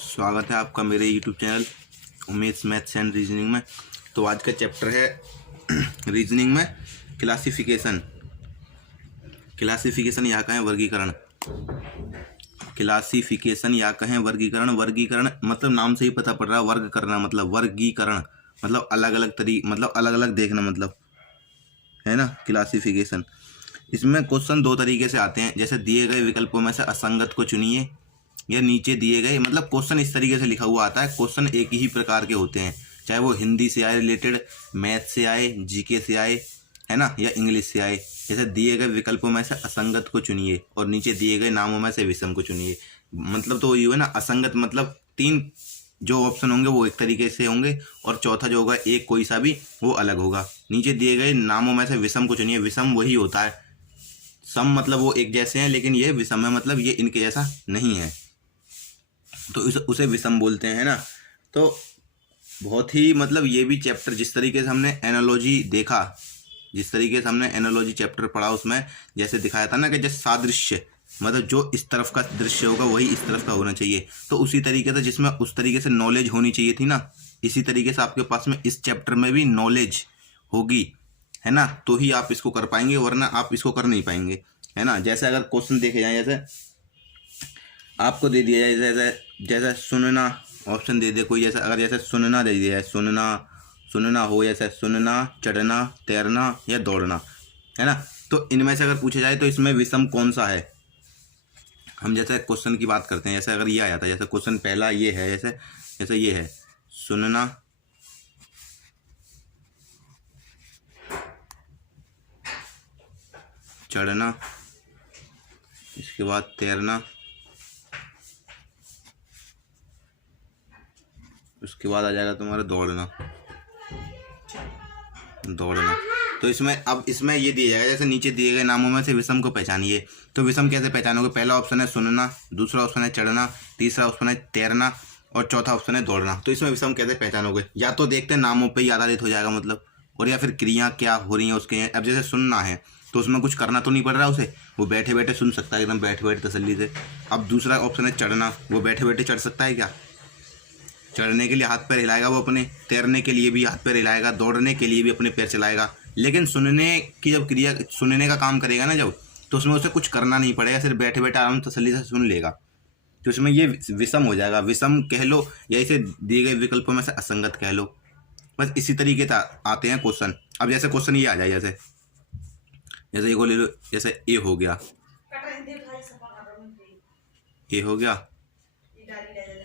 स्वागत है आपका मेरे YouTube channel Umesh maths and reasoning में। तो आज का चैप्टर है रीजनिंग में क्लासिफिकेशन। क्लासिफिकेशन या कहें वर्गीकरण। क्लासिफिकेशन या कहें वर्गीकरण। वर्गीकरण मतलब नाम से ही पता पड़ रहा है, वर्ग करना मतलब वर्गीकरण मतलब अलग अलग मतलब अलग अलग देखना मतलब है ना क्लासिफिकेशन। इसमें क्वेश्चन दो तरीके से आते हैं, जैसे दिए गए विकल्पों में से असंगत को चुनिए या नीचे दिए गए। मतलब क्वेश्चन इस तरीके से लिखा हुआ आता है। क्वेश्चन एक ही प्रकार के होते हैं, चाहे वो हिंदी से आए रिलेटेड, मैथ से आए, जीके से आए, है ना, या इंग्लिश से आए। जैसे दिए गए विकल्पों में से असंगत को चुनिए और नीचे दिए गए नामों में से विषम को चुनिए। मतलब तो ये है ना, असंगत मतलब तीन जो ऑप्शन होंगे वो एक तरीके से होंगे और चौथा जो होगा एक कोई सा भी वो अलग होगा। नीचे दिए गए नामों में से विषम को चुनिए। विषम वही होता है, सम मतलब वो एक जैसे हैं, लेकिन ये विषम है मतलब ये इनके जैसा नहीं है, तो उसे विषम बोलते हैं ना। तो बहुत ही मतलब ये भी चैप्टर जिस तरीके से हमने एनालॉजी देखा, जिस तरीके से हमने एनालॉजी चैप्टर पढ़ा, उसमें जैसे दिखाया था ना कि जैसे सादृश्य मतलब जो इस तरफ का दृश्य होगा वही इस तरफ का होना चाहिए, तो उसी तरीके से जिसमें उस तरीके से नॉलेज होनी चाहिए थी ना, इसी तरीके से आपके पास में इस चैप्टर में भी नॉलेज होगी, है ना, तो ही आप इसको कर पाएंगे, वरना आप इसको कर नहीं पाएंगे, है ना। जैसे अगर क्वेश्चन देखे जाए, जैसे आपको दे दिया जाए जैसे जैसे सुनना ऑप्शन दे दे कोई, जैसे अगर जैसे सुनना दे दिया है, सुनना हो, जैसे सुनना, चढ़ना, तैरना या दौड़ना, है ना। तो इनमें से अगर पूछा जाए तो इसमें विषम कौन सा है, हम जैसे क्वेश्चन की बात करते हैं। जैसे अगर ये आ जाता है, जैसे क्वेश्चन पहला ये है, जैसे जैसे ये है सुनना, चढ़ना, इसके बाद तैरना, उसके बाद आ जाएगा तुम्हारा दौड़ना। तो इसमें अब इसमें ये दिया जाएगा, जैसे नीचे दिए गए नामों में से विषम को पहचानिए। तो विषम कैसे पहचानोगे? पहला ऑप्शन है सुनना, दूसरा ऑप्शन है चढ़ना, तीसरा ऑप्शन है तैरना और चौथा ऑप्शन है दौड़ना। तो इसमें विषम कैसे पहचानोगे? या तो देखते हैं नामों पे ही आधारित हो जाएगा मतलब, और या फिर क्रिया क्या हो रही है उसके। अब जैसे सुनना है तो उसमें कुछ करना तो नहीं पड़ रहा उसे, वो बैठे बैठे सुन सकता है एकदम बैठे बैठे तसल्ली से। अब दूसरा ऑप्शन है चढ़ना, वो बैठे बैठे चढ़ सकता है क्या? चढ़ने के लिए हाथ पैर हिलाएगा वो अपने, तैरने के लिए भी हाथ पैर हिलाएगा, दौड़ने के लिए भी अपने पैर चलाएगा। लेकिन सुनने की जब क्रिया, सुनने का काम करेगा ना जब, तो उसमें उसे कुछ करना नहीं पड़ेगा, सिर्फ बैठे बैठे आराम तसल्ली से सुन लेगा। तो इसमें ये विषम हो जाएगा। विषम कह लो या इसे दिए गए विकल्पों में से असंगत कह लो, बस इसी तरीके से आते हैं क्वेश्चन। अब जैसे क्वेश्चन ये आ जाए, जैसे जैसे ये को ले लो, जैसे ए हो गया, ए हो गया,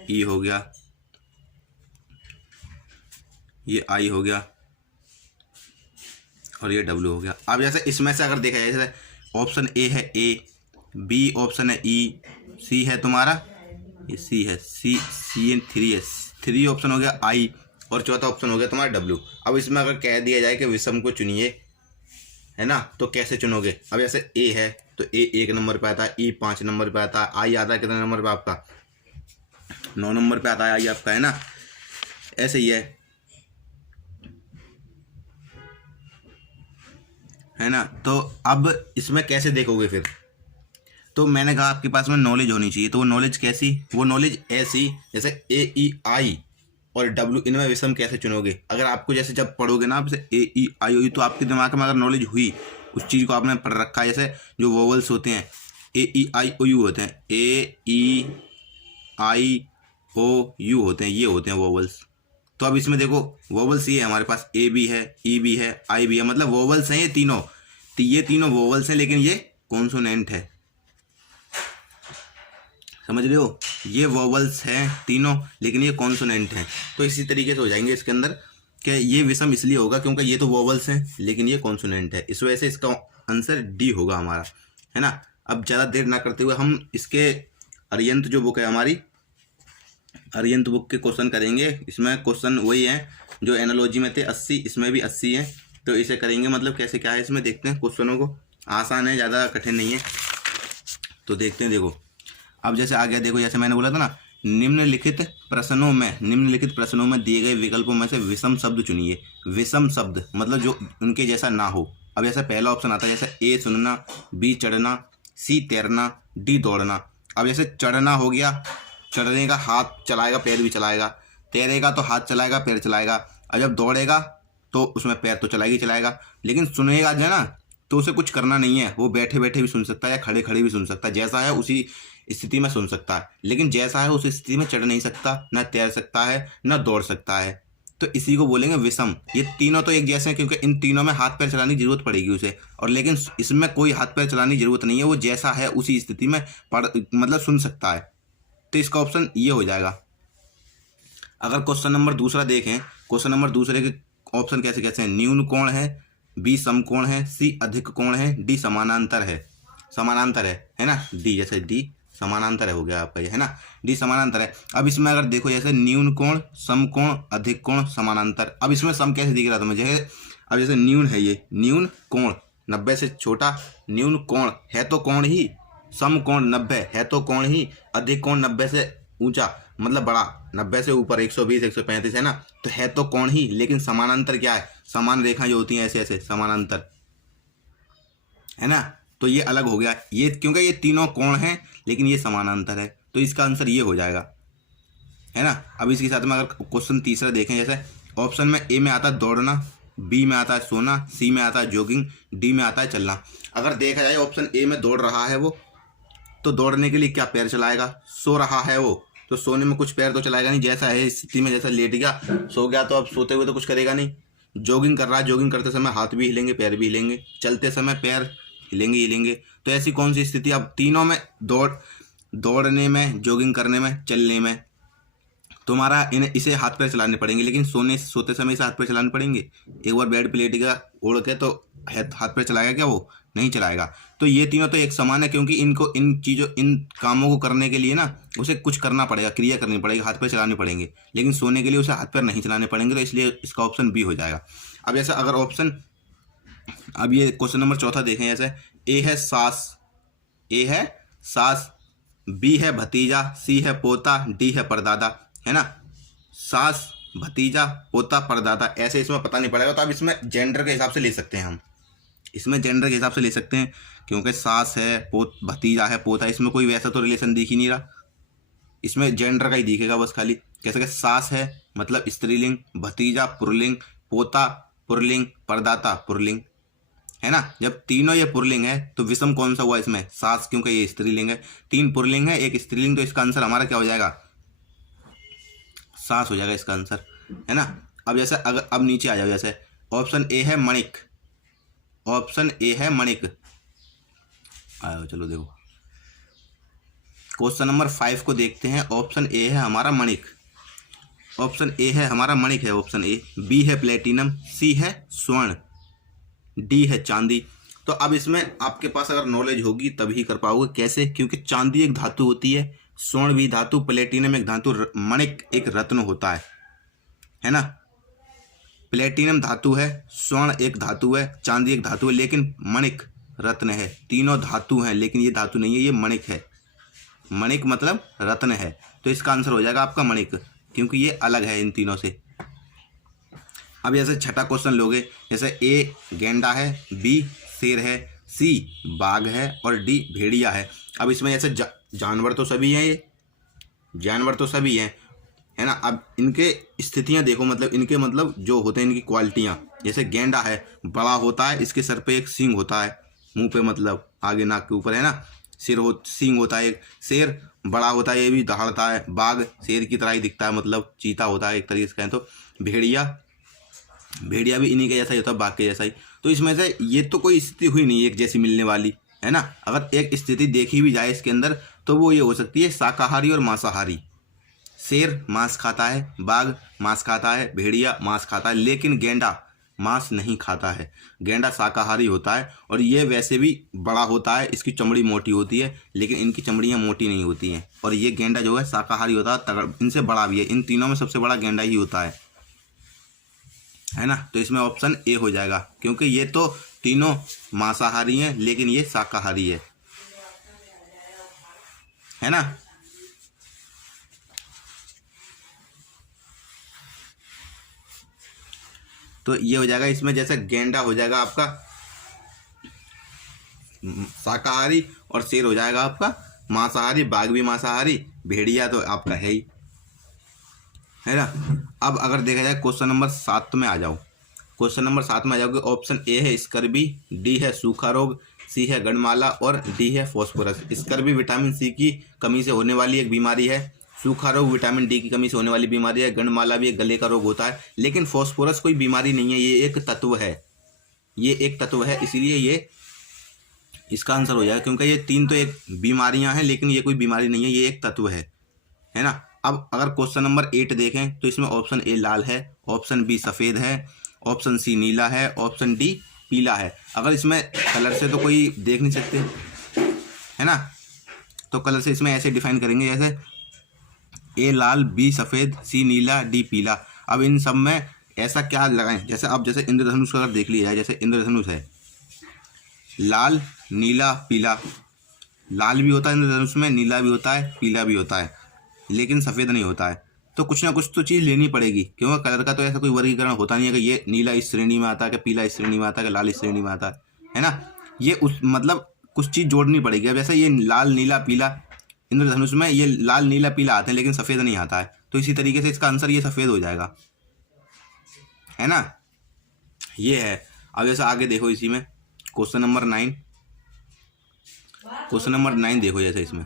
ई हो गया, ये आई हो गया और ये डब्ल्यू हो गया। अब जैसे इसमें से अगर देखा जाए, जैसे ऑप्शन ए है ए, बी ऑप्शन है ई, सी है तुम्हारा, ये सी है, सी एन थ्री है, थ्री ऑप्शन हो गया आई और चौथा ऑप्शन हो गया तुम्हारा डब्ल्यू। अब इसमें अगर कह दिया जाए कि विषम को चुनिए, है ना, तो कैसे चुनोगे? अब जैसे ए है तो ए एक नंबर पे आता है, ई 5 नंबर पे आता है, आई आता है कितने नंबर पे आपका? 9 नंबर पे आता है आई आपका, है ना। ऐसे ही है ना। तो अब इसमें कैसे देखोगे फिर? तो मैंने कहा आपके पास में नॉलेज होनी चाहिए, तो वो नॉलेज कैसी? वो नॉलेज ऐसी जैसे ए ई आई और डब्ल्यू, इनमें विषम कैसे चुनोगे? अगर आपको जैसे जब पढ़ोगे ना आप जैसे ए ई आई ओ, तो आपके दिमाग में अगर नॉलेज हुई, उस चीज़ को आपने पढ़ रखा है, जैसे जो वोवल्स होते हैं ए ई आई ओ यू होते हैं, ए ई आई ओ यू होते हैं, ये होते हैं वोवल्स। तो अब इसमें देखो वोवल्स ये है हमारे पास, ए भी है, ई भी है, आई भी है, मतलब वोवल्स हैं ये तीनों। तो ये तीनों वोवल्स हैं, लेकिन ये कॉन्सोनेंट है, समझ रहे हो? ये वोवल्स हैं तीनों, लेकिन ये कॉन्सोनेंट हैं। तो इसी तरीके से हो जाएंगे इसके अंदर कि ये विषम इसलिए होगा क्योंकि ये तो वोवल्स हैं लेकिन ये कॉन्सोनेंट है, इस वजह से इसका आंसर डी होगा हमारा, है ना। अब ज़्यादा देर ना करते हुए हम इसके अरियंत जो बुक है हमारी, अरियंत बुक के क्वेश्चन करेंगे। इसमें क्वेश्चन वही हैं जो एनालॉजी में थे 80, इसमें भी 80 हैं। तो इसे करेंगे, मतलब कैसे क्या है इसमें देखते हैं। क्वेश्चनों को आसान है, ज़्यादा कठिन नहीं है, तो देखते हैं। देखो अब जैसे आ गया, देखो जैसे मैंने बोला था ना, निम्नलिखित प्रश्नों में दिए गए विकल्पों में से विषम शब्द चुनिए। विषम शब्द मतलब जो उनके जैसा ना हो। अब जैसे पहला ऑप्शन आता है, जैसे ए सुनना, बी चढ़ना, सी तैरना, डी दौड़ना। अब जैसे चढ़ना हो गया चढ़ने का हाथ चलाएगा पैर भी चलाएगा, तैरेगा तो हाथ चलाएगा पैर चलाएगा, और जब दौड़ेगा तो उसमें पैर तो चलाएगा ही चलाएगा। लेकिन सुनेगा जो ना तो उसे कुछ करना नहीं है, वो बैठे बैठे भी सुन सकता है या खड़े खड़े भी सुन सकता है, जैसा है उसी स्थिति में सुन सकता है। लेकिन जैसा है उस स्थिति में चढ़ नहीं सकता, ना तैर सकता है, ना दौड़ सकता है। तो इसी को बोलेंगे विषम। ये तीनों तो एक जैसे हैं क्योंकि इन तीनों में हाथ पैर चलाने की जरूरत पड़ेगी उसे, और लेकिन इसमें कोई हाथ पैर चलाने की जरूरत नहीं है, वो जैसा है उसी स्थिति में मतलब सुन सकता है। तो इसका ऑप्शन ये हो जाएगा। अगर क्वेश्चन नंबर दूसरा देखें, क्वेश्चन नंबर दूसरे के ऑप्शन कैसे कैसे हैं? न्यून कोण है, बी समकोण है, सी अधिक कोण है, डी समानांतर है। समानांतर है ना, डी जैसे डी समानांतर हो गया आपका ये, है ना, डी समानांतर है। अब इसमें अगर देखो जैसे न्यून कोण, समकोण, अधिक कोण, समानांतर। अब इसमें सम कैसे दिख रहा था मुझे? अब जैसे न्यून है, ये न्यून कोण 90 से छोटा, न्यून कोण है तो कोण ही, समकोण 90 है तो कोण ही, अधिक कोण 90 से ऊंचा मतलब बड़ा, 90 से ऊपर 120 135 है ना, तो है तो कोण ही। लेकिन समानांतर क्या है? समान रेखा जो होती हैं ऐसे ऐसे समानांतर, है ना, तो ये अलग हो गया ये, क्योंकि ये तीनों कोण हैं लेकिन ये समानांतर है, तो इसका आंसर ये हो जाएगा, है ना। अब इसके साथ में अगर क्वेश्चन तीसरा देखें, जैसे ऑप्शन में ए में आता है दौड़ना, बी में आता है सोना, सी में आता है जॉगिंग, डी में आता है चलना। अगर देखा जाए ऑप्शन ए में दौड़ रहा है वो, तो दौड़ने के लिए क्या पैर चलाएगा? सो रहा है वो, तो सोने में कुछ पैर तो चलाएगा नहीं, जैसा है स्थिति में, जैसा लेट गया सो गया, तो अब सोते हुए तो कुछ करेगा नहीं। जॉगिंग कर रहा है, जॉगिंग करते समय हाथ भी हिलेंगे पैर भी हिलेंगे, चलते समय पैर हिलेंगे हिलेंगे। तो ऐसी कौन सी स्थिति? अब तीनों में दौड़ने में, जॉगिंग करने में, चलने में तुम्हारा इसे हाथ पैर चलाने पड़ेंगे, लेकिन सोते समय इसे हाथ पैर चलाने पड़ेंगे। एक बार बेड पे लेटेगा ओढ़ के तो हाथ पैर चलाएगा क्या? वो नहीं चलाएगा। तो ये तीनों तो एक समान है, क्योंकि इनको इन कामों को करने के लिए ना उसे कुछ करना पड़ेगा, क्रिया करनी पड़ेगी, हाथ पैर चलाने पड़ेंगे। लेकिन सोने के लिए उसे हाथ पैर नहीं चलाने पड़ेंगे, तो इसलिए इसका ऑप्शन बी हो जाएगा। अब जैसे अगर ऑप्शन, अब ये क्वेश्चन नंबर चौथा देखें, जैसे ए है सास, बी है भतीजा, सी है पोता, डी है परदादा, है ना। सास, भतीजा, पोता, परदादा, ऐसे इसमें पता नहीं पड़ेगा। तो अब इसमें जेंडर के हिसाब से ले सकते हैं हम, इसमें जेंडर के हिसाब से ले सकते हैं, क्योंकि सास है, भतीजा है, पोता, इसमें कोई वैसा तो रिलेशन दिख ही नहीं रहा, इसमें जेंडर का ही दिखेगा बस खाली। कैसे कि सास है मतलब स्त्रीलिंग, भतीजा पुल्लिंग, पोता पुल्लिंग, परदाता पुल्लिंग, है ना। जब तीनों ये पुल्लिंग है तो विषम कौन सा हुआ इसमें? सास, क्योंकि ये स्त्रीलिंग है। 3 पुल्लिंग है, 1 स्त्रीलिंग, तो इसका आंसर हमारा क्या हो जाएगा? सास हो जाएगा इसका आंसर, है ना। अब जैसे अगर अब नीचे आ जाओ, जैसे ऑप्शन ए है मणिक, ऑप्शन ए है मणिक, आओ चलो देखो क्वेश्चन नंबर 5 को देखते हैं। ऑप्शन ए है हमारा मणिक, ऑप्शन ए है हमारा मणिक है ऑप्शन ए। बी है प्लेटिनम, सी है स्वर्ण, डी है चांदी। तो अब इसमें आपके पास अगर नॉलेज होगी तभी कर पाओगे। कैसे? क्योंकि चांदी एक धातु होती है, स्वर्ण भी धातु, प्लेटिनम एक धातु, मणिक एक रत्न होता है ना। प्लेटिनम धातु है, स्वर्ण एक धातु है, चांदी एक धातु है, लेकिन मणिक रत्न है। तीनों धातु हैं लेकिन ये धातु नहीं है, ये मणिक है। मणिक मतलब रत्न है, तो इसका आंसर हो जाएगा आपका मणिक, क्योंकि ये अलग है इन तीनों से। अब जैसे छठा क्वेश्चन लोगे, जैसे ए गेंडा है, बी शेर है, सी बाघ है और डी भेड़िया है। अब इसमें जैसे जानवर तो सभी हैं, ये जानवर तो सभी हैं, है ना। अब इनके स्थितियां देखो, मतलब इनके मतलब जो होते हैं इनकी क्वालिटियां। जैसे गेंडा है, बड़ा होता है, इसके सर पे एक सींग होता है, मुंह पे मतलब आगे नाक के ऊपर, है ना। सींग होता है एक। शेर बड़ा होता है, ये भी दहाड़ता है। बाघ शेर की तरह ही दिखता है, मतलब चीता होता है एक तरीके से कहें तो। भेड़िया भी इन्हीं के जैसा ही होता है, बाघ के जैसा ही। तो इसमें से ये तो कोई स्थिति हुई नहीं एक जैसी मिलने वाली, है ना। अगर एक स्थिति देखी भी जाए इसके अंदर तो वो ये हो सकती है शाकाहारी और मांसाहारी। शेर मांस खाता है, बाघ मांस खाता है, भेड़िया मांस खाता है, लेकिन गेंडा मांस नहीं खाता है। गेंडा शाकाहारी होता है और ये वैसे भी बड़ा होता है, इसकी चमड़ी मोटी होती है, लेकिन इनकी चमड़ियाँ मोटी नहीं होती हैं। और ये गेंडा जो है शाकाहारी होता है, तगड़, इनसे बड़ा भी है। इन तीनों में सबसे बड़ा गेंडा ही होता है ना। तो इसमें ऑप्शन ए हो जाएगा, क्योंकि ये तो तीनों मांसाहारी हैं लेकिन ये शाकाहारी है ना। तो ये हो जाएगा इसमें, जैसे गेंडा हो जाएगा आपका शाकाहारी और शेर हो जाएगा आपका मांसाहारी, बाघ भी मांसाहारी, भेड़िया तो आपका है ही, है ना। अब अगर देखा जाए क्वेश्चन नंबर 7 में आ जाओ। क्वेश्चन नंबर 7 में आ जाओगे। ऑप्शन ए है स्कर्वी, डी है सूखा रोग, सी है गणमाला और डी है फॉस्फोरस। स्कर्वी विटामिन सी की कमी से होने वाली एक बीमारी है, सूखा रोग विटामिन डी की कमी से होने वाली बीमारी है, गणमाला भी एक गले का रोग होता है, लेकिन फॉस्फोरस कोई बीमारी नहीं है, ये एक तत्व है, ये एक तत्व है, इसीलिए ये इसका आंसर हो जाएगा, क्योंकि ये तीन तो एक बीमारियां हैं लेकिन ये कोई बीमारी नहीं है, ये एक तत्व है ना। अब अगर क्वेश्चन नंबर 8 देखें तो इसमें ऑप्शन ए लाल है, ऑप्शन बी सफ़ेद है, ऑप्शन सी नीला है, ऑप्शन डी पीला है। अगर इसमें कलर से तो कोई देख नहीं सकते, है ना, तो कलर से इसमें ऐसे डिफाइन करेंगे जैसे ए लाल, बी सफ़ेद, सी नीला, डी पीला। अब इन सब में ऐसा क्या लगाएं, जैसे अब जैसे इंद्रधनुष का अगर देख लिया जाए, जैसे इंद्रधनुष है लाल नीला पीला, लाल भी होता है इंद्रधनुष में, नीला भी होता है, पीला भी होता है, लेकिन सफ़ेद नहीं होता है। तो कुछ ना कुछ तो चीज़ लेनी पड़ेगी, क्योंकि कलर का तो ऐसा कोई वर्गीकरण होता नहीं है कि ये नीला इस श्रेणी में आता है, कि पीला इस श्रेणी में आता है, कि लाल इस श्रेणी में आता है ना। ये उस मतलब कुछ चीज़ जोड़नी पड़ेगी। अब जैसे ये लाल नीला पीला इंद्रधनुष में ये लाल नीला पीला आते हैं लेकिन सफ़ेद नहीं आता है, तो इसी तरीके से इसका आंसर ये सफ़ेद हो जाएगा, है ना, ये है। अब जैसे आगे देखो इसी में क्वेश्चन नंबर 9, क्वेश्चन नंबर 9 देखो, जैसे इसमें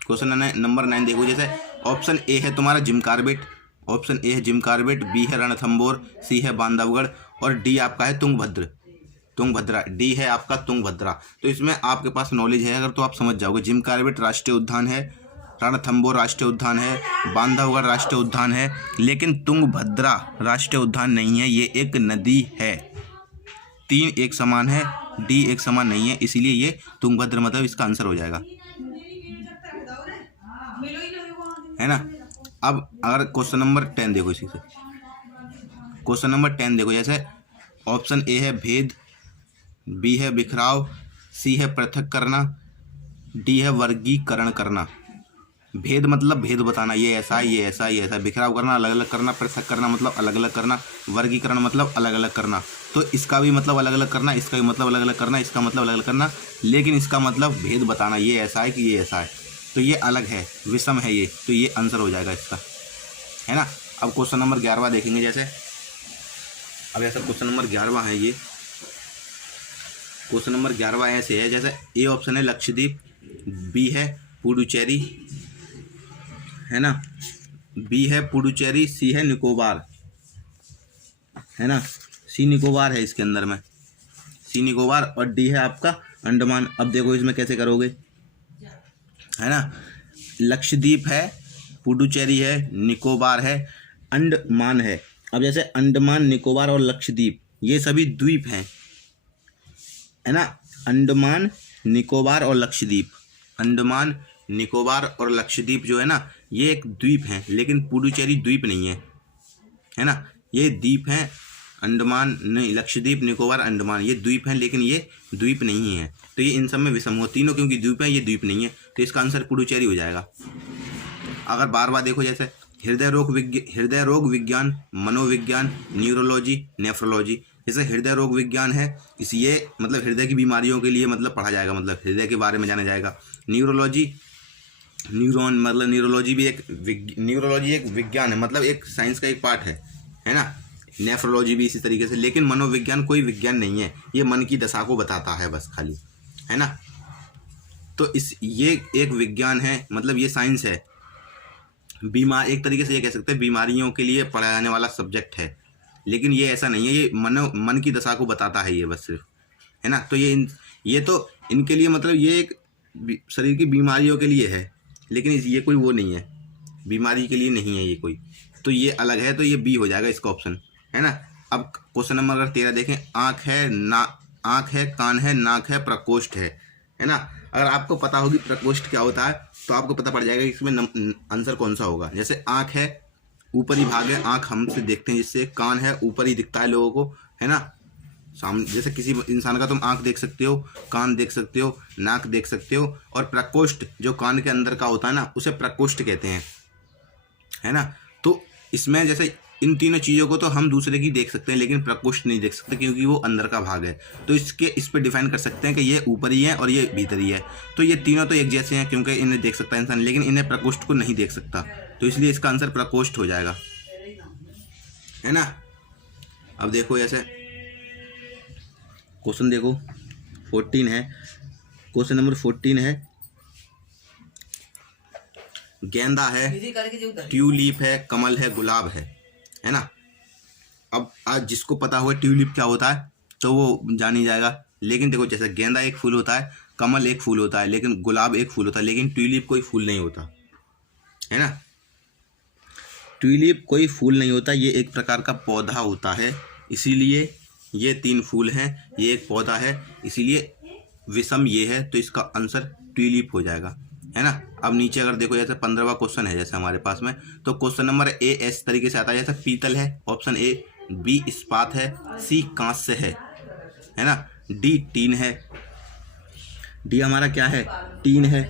क्वेश्चन नंबर 9 देखो, जैसे ऑप्शन ए है तुम्हारा जिम कार्बेट, ऑप्शन ए है जिम कार्बेट, बी है रणथंभौर, सी है बांधवगढ़ और डी आपका है तुंगभद्रा, डी है आपका तुंगभद्रा। तो इसमें आपके पास नॉलेज है अगर तो आप समझ जाओगे। जिम कार्बेट राष्ट्रीय उद्यान है, रणथंभौर राष्ट्रीय उद्यान है, बांधवगढ़ राष्ट्रीय उद्यान है, लेकिन तुंगभद्रा राष्ट्रीय उद्यान नहीं है, ये एक नदी है। 3 एक समान है, डी एक समान नहीं है, इसीलिए ये तुंगभद्रा मतलब इसका आंसर हो जाएगा, है ना। अब अगर क्वेश्चन नंबर 10 देखो, इसी से क्वेश्चन नंबर 10 देखो, जैसे ऑप्शन ए है भेद, बी है बिखराव, सी है पृथक करना, डी है वर्गीकरण करना। भेद मतलब भेद बताना, ये ऐसा है, ये ऐसा, ये ऐसा। बिखराव करना, अलग अलग करना। पृथक करना मतलब अलग अलग करना। वर्गीकरण मतलब अलग अलग करना। तो इसका भी मतलब अलग अलग करना, इसका भी मतलब अलग अलग करना, इसका मतलब अलग अलग करना, लेकिन इसका मतलब भेद बताना, ये ऐसा है कि ये ऐसा है, तो ये अलग है, विषम है ये, तो ये आंसर हो जाएगा इसका, है ना। अब क्वेश्चन नंबर 11 देखेंगे, जैसे अब ऐसा क्वेश्चन नंबर 11 है, ये क्वेश्चन नंबर 11 ऐसे है, जैसे ए ऑप्शन है लक्षद्वीप, बी है पुडुचेरी, है ना, बी है पुडुचेरी, सी है निकोबार, है ना, सी निकोबार है इसके अंदर में, सी निकोबार, और डी है आपका अंडमान। अब देखो इसमें कैसे करोगे, है ना, लक्षद्वीप है, पुडुचेरी है, निकोबार है, अंडमान है। अब जैसे अंडमान, निकोबार और लक्षद्वीप ये सभी द्वीप हैं, है ना, अंडमान निकोबार और लक्षद्वीप, अंडमान निकोबार और लक्षद्वीप जो है ना ये एक द्वीप हैं, लेकिन पुडुचेरी द्वीप नहीं है ना, ये द्वीप हैं। अंडमान नहीं, लक्षद्वीप, निकोबार, अंडमान ये द्वीप हैं, लेकिन ये द्वीप नहीं है, तो ये इन सब में विषम हो, तीनों क्योंकि द्वीप हैं, ये द्वीप नहीं है, तो इसका आंसर पुडुचेरी हो जाएगा। अगर बार बार देखो, जैसे हृदय रोग विज्ञान, मनोविज्ञान, न्यूरोलॉजी, नेफ्रोलॉजी। जैसे हृदय रोग विज्ञान है, इस ये मतलब हृदय की बीमारियों के लिए मतलब पढ़ा जाएगा, मतलब हृदय के बारे में जाना जाएगा। न्यूरोलॉजी, न्यूरॉन मतलब न्यूरोलॉजी भी एक विज्ञान है, मतलब एक साइंस का एक पार्ट है ना। नेफ्रोलॉजी भी इसी तरीके से, लेकिन मनोविज्ञान कोई विज्ञान नहीं है, ये मन की दशा को बताता है बस खाली, है ना। तो ये एक विज्ञान है, मतलब ये साइंस है। एक तरीके से ये कह सकते हैं बीमारियों के लिए पढ़ाया जाने वाला सब्जेक्ट है, लेकिन ये ऐसा नहीं है, ये मन की दशा को बताता है ये बस सिर्फ, है ना। तो ये तो इनके लिए मतलब ये एक शरीर की बीमारियों के लिए है, लेकिन ये कोई वो नहीं है, बीमारी के लिए नहीं है ये कोई, तो ये अलग है, तो ये बी हो जाएगा इसका ऑप्शन, है ना। अब क्वेश्चन नंबर अगर 13 देखें, आँख है, कान है, नाक है, प्रकोष्ठ है ना। अगर आपको पता होगी प्रकोष्ठ क्या होता है तो आपको पता पड़ जाएगा कि इसमें आंसर कौन सा होगा। जैसे आँख है, ऊपरी भाग है, आँख हमसे देखते हैं जिससे, कान है, ऊपर ही दिखता है लोगों को, है ना, सामने, जैसे किसी इंसान का तुम आँख देख सकते हो, कान देख सकते हो, नाक देख सकते हो, और प्रकोष्ठ जो कान के अंदर का होता है ना उसे प्रकोष्ठ कहते हैं, है ना। तो इसमें जैसे इन तीनों चीज़ों को तो हम दूसरे की देख सकते हैं, लेकिन प्रकोष्ठ नहीं देख सकते क्योंकि वो अंदर का भाग है। तो इस पे डिफाइन कर सकते हैं कि ये ऊपरी है और ये भीतरी है। तो ये तीनों तो एक जैसे हैं क्योंकि इन्हें देख सकता है इंसान, लेकिन इन्हें प्रकोष्ठ को नहीं देख सकता, तो इसलिए इसका आंसर प्रकोष्ठ हो जाएगा, है ना। अब देखो ऐसे क्वेश्चन देखो 14 है, क्वेश्चन नंबर 14 है, गेंदा है, ट्यूलिप है, कमल है, गुलाब है ना। अब आज जिसको पता हुआ ट्यूलिप क्या होता है तो वो जान ही जाएगा। लेकिन देखो जैसे गेंदा एक फूल होता है, कमल एक फूल होता है, लेकिन गुलाब एक फूल होता है, लेकिन ट्यूलिप कोई फूल नहीं होता, है ना। ट्यूलिप कोई फूल नहीं होता, ये एक प्रकार का पौधा होता है, इसीलिए ये 3 फूल हैं, ये एक पौधा है, इसीलिए विषम ये है, तो इसका आंसर ट्यूलिप हो जाएगा, है ना। अब नीचे अगर देखो जैसे 15वां क्वेश्चन है जैसे हमारे पास में, तो क्वेश्चन नंबर ए इस तरीके से आता है, जैसे पीतल है ऑप्शन ए, बी इस्पात है, सी कांस्य है ना, डी टीन है, डी हमारा क्या है, टीन है,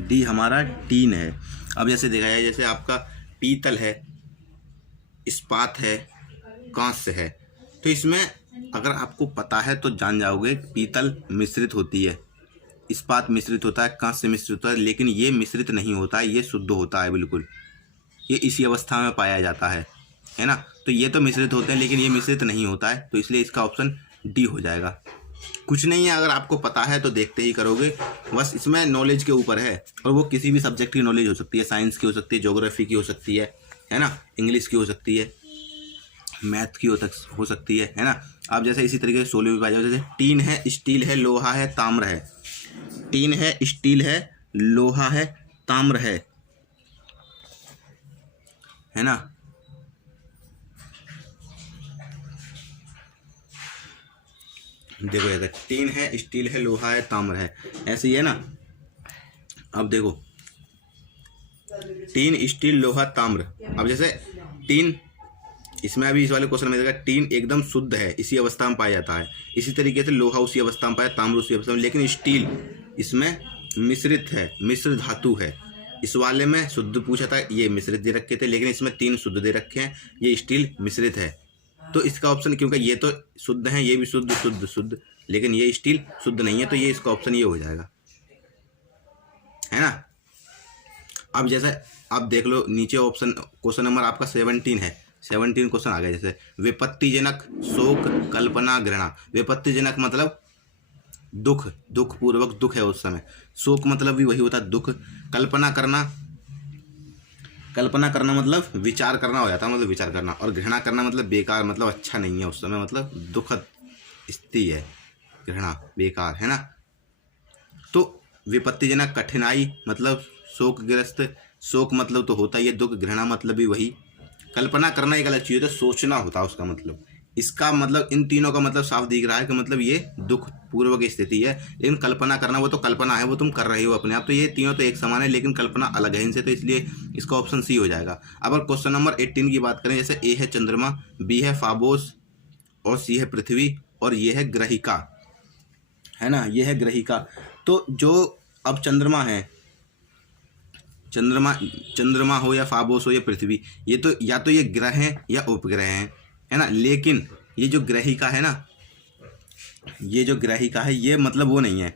डी हमारा टीन है। अब जैसे देखा जाए जैसे आपका पीतल है, इस्पात है, कांस्य है, तो इसमें अगर आपको पता है तो जान जाओगे पीतल मिश्रित होती है, इस्पात मिश्रित होता है, कांस्य मिश्रित होता है, लेकिन ये मिश्रित नहीं होता है, ये शुद्ध होता है बिल्कुल, ये इसी अवस्था में पाया जाता है ना। तो ये तो मिश्रित होते हैं लेकिन ये मिश्रित नहीं होता है, तो इसलिए इसका ऑप्शन डी हो जाएगा। कुछ नहीं है, अगर आपको पता है तो देखते ही करोगे, बस इसमें नॉलेज के ऊपर है, और वो किसी भी सब्जेक्ट की नॉलेज हो सकती है, साइंस की हो सकती है, ज्योग्राफी की हो सकती है ना, इंग्लिश की हो सकती है, मैथ की हो सकती है ना। आप जैसे इसी तरीके से 16वीं पाई जाओ, जैसे टीन है, स्टील है, लोहा है, ताम्र है, टीन है, स्टील है, लोहा है, ताम्र है ना। देखो ऐसा टीन है, स्टील है, लोहा है, ताम्र है, ऐसे ही है ना। अब देखो टीन, स्टील, लोहा, ताम्र, अब जैसे टीन, इसमें अभी इस वाले क्वेश्चन में देखा टीन एकदम शुद्ध है, इसी अवस्था में पाया जाता है, इसी तरीके से लोहा उसी अवस्था में पाया, ताम्र उसी अवस्था में, लेकिन स्टील इसमें मिश्रित है, मिश्र धातु है, इस वाले में शुद्ध पूछा था, ये मिश्रित दे रखे थे, लेकिन इसमें 3 शुद्ध दे रखे हैं, ये स्टील मिश्रित है, तो इसका ऑप्शन, क्योंकि ये तो शुद्ध है, ये भी शुद्ध शुद्ध शुद्ध, लेकिन ये स्टील शुद्ध नहीं है, तो ये इसका ऑप्शन ये हो जाएगा, है ना। अब जैसे आप देख लो नीचे ऑप्शन, क्वेश्चन नंबर आपका 17 है, 17 क्वेश्चन आ गया, जैसे विपत्तिजनक, शोक, कल्पना, घृणा। विपत्तिजनक मतलब दुख, दुख पूर्वक दुख है उस समय, शोक मतलब भी वही होता है दुख, कल्पना करना, कल्पना करना मतलब विचार करना हो जाता है, मतलब विचार करना, और घृणा करना मतलब बेकार, मतलब अच्छा नहीं है उस समय, मतलब दुखद स्थिति है, घृणा बेकार, है ना। तो विपत्तिजनक कठिनाई मतलब शोकग्रस्त, शोक मतलब तो होता ही है दुख, घृणा मतलब भी वही, कल्पना करना एक अलग चीज़ होता है, सोचना होता है उसका मतलब, इसका मतलब इन तीनों का मतलब साफ दिख रहा है कि मतलब ये दुख पूर्वक स्थिति है, लेकिन कल्पना करना वो तो कल्पना है, वो तुम कर रहे हो अपने आप, तो ये तीनों तो एक समान है, लेकिन कल्पना अलग है इनसे, तो इसलिए इसका ऑप्शन सी हो जाएगा। अब अगर क्वेश्चन नंबर 18 की बात करें, जैसे ए है चंद्रमा, बी है फाबोस, और सी है पृथ्वी, और ये है ग्रहिका, है ना, ये है ग्रहिका। तो जो अब चंद्रमा है, चंद्रमा हो या फाबोस हो या पृथ्वी, ये तो या तो ये ग्रह हैं या उपग्रह हैं, है ना, लेकिन ये जो ग्रहिका है ना, ये जो ग्रहिका है ये मतलब वो नहीं है,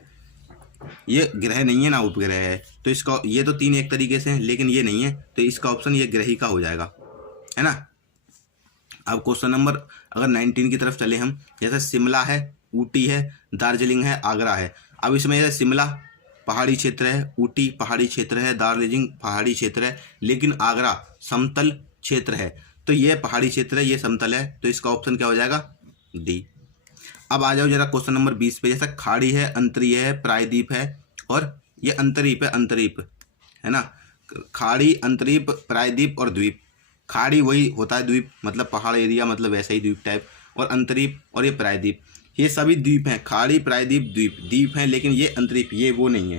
ये ग्रह नहीं है ना उपग्रह है, तो इसका ये तो 3 एक तरीके से हैं, लेकिन ये नहीं है, तो इसका ऑप्शन ये ग्रहिका हो जाएगा, है ना। अब क्वेश्चन नंबर अगर 19 की तरफ चले हम, जैसे शिमला है, ऊटी है, दार्जिलिंग है, आगरा है। अब इसमें जैसे शिमला पहाड़ी क्षेत्र है, ऊटी पहाड़ी क्षेत्र है, दार्जिलिंग पहाड़ी क्षेत्र है, लेकिन आगरा समतल क्षेत्र है, तो ये पहाड़ी क्षेत्र है, ये समतल है, तो इसका ऑप्शन क्या हो जाएगा, डी। अब आ जाओ जरा क्वेश्चन नंबर 20 पे, जैसा खाड़ी है, अंतरीय है, प्रायद्वीप है, और ये अंतरीप है, अंतरीप है ना, खाड़ी, अंतरीप, प्रायद्वीप और द्वीप। खाड़ी वही होता है द्वीप, मतलब पहाड़ एरिया, मतलब वैसा ही द्वीप टाइप, और अंतरीप और ये प्रायद्वीप, ये सभी द्वीप हैं, खाड़ी, प्रायद्वीप, द्वीप द्वीप हैं, लेकिन ये अंतरीप ये वो नहीं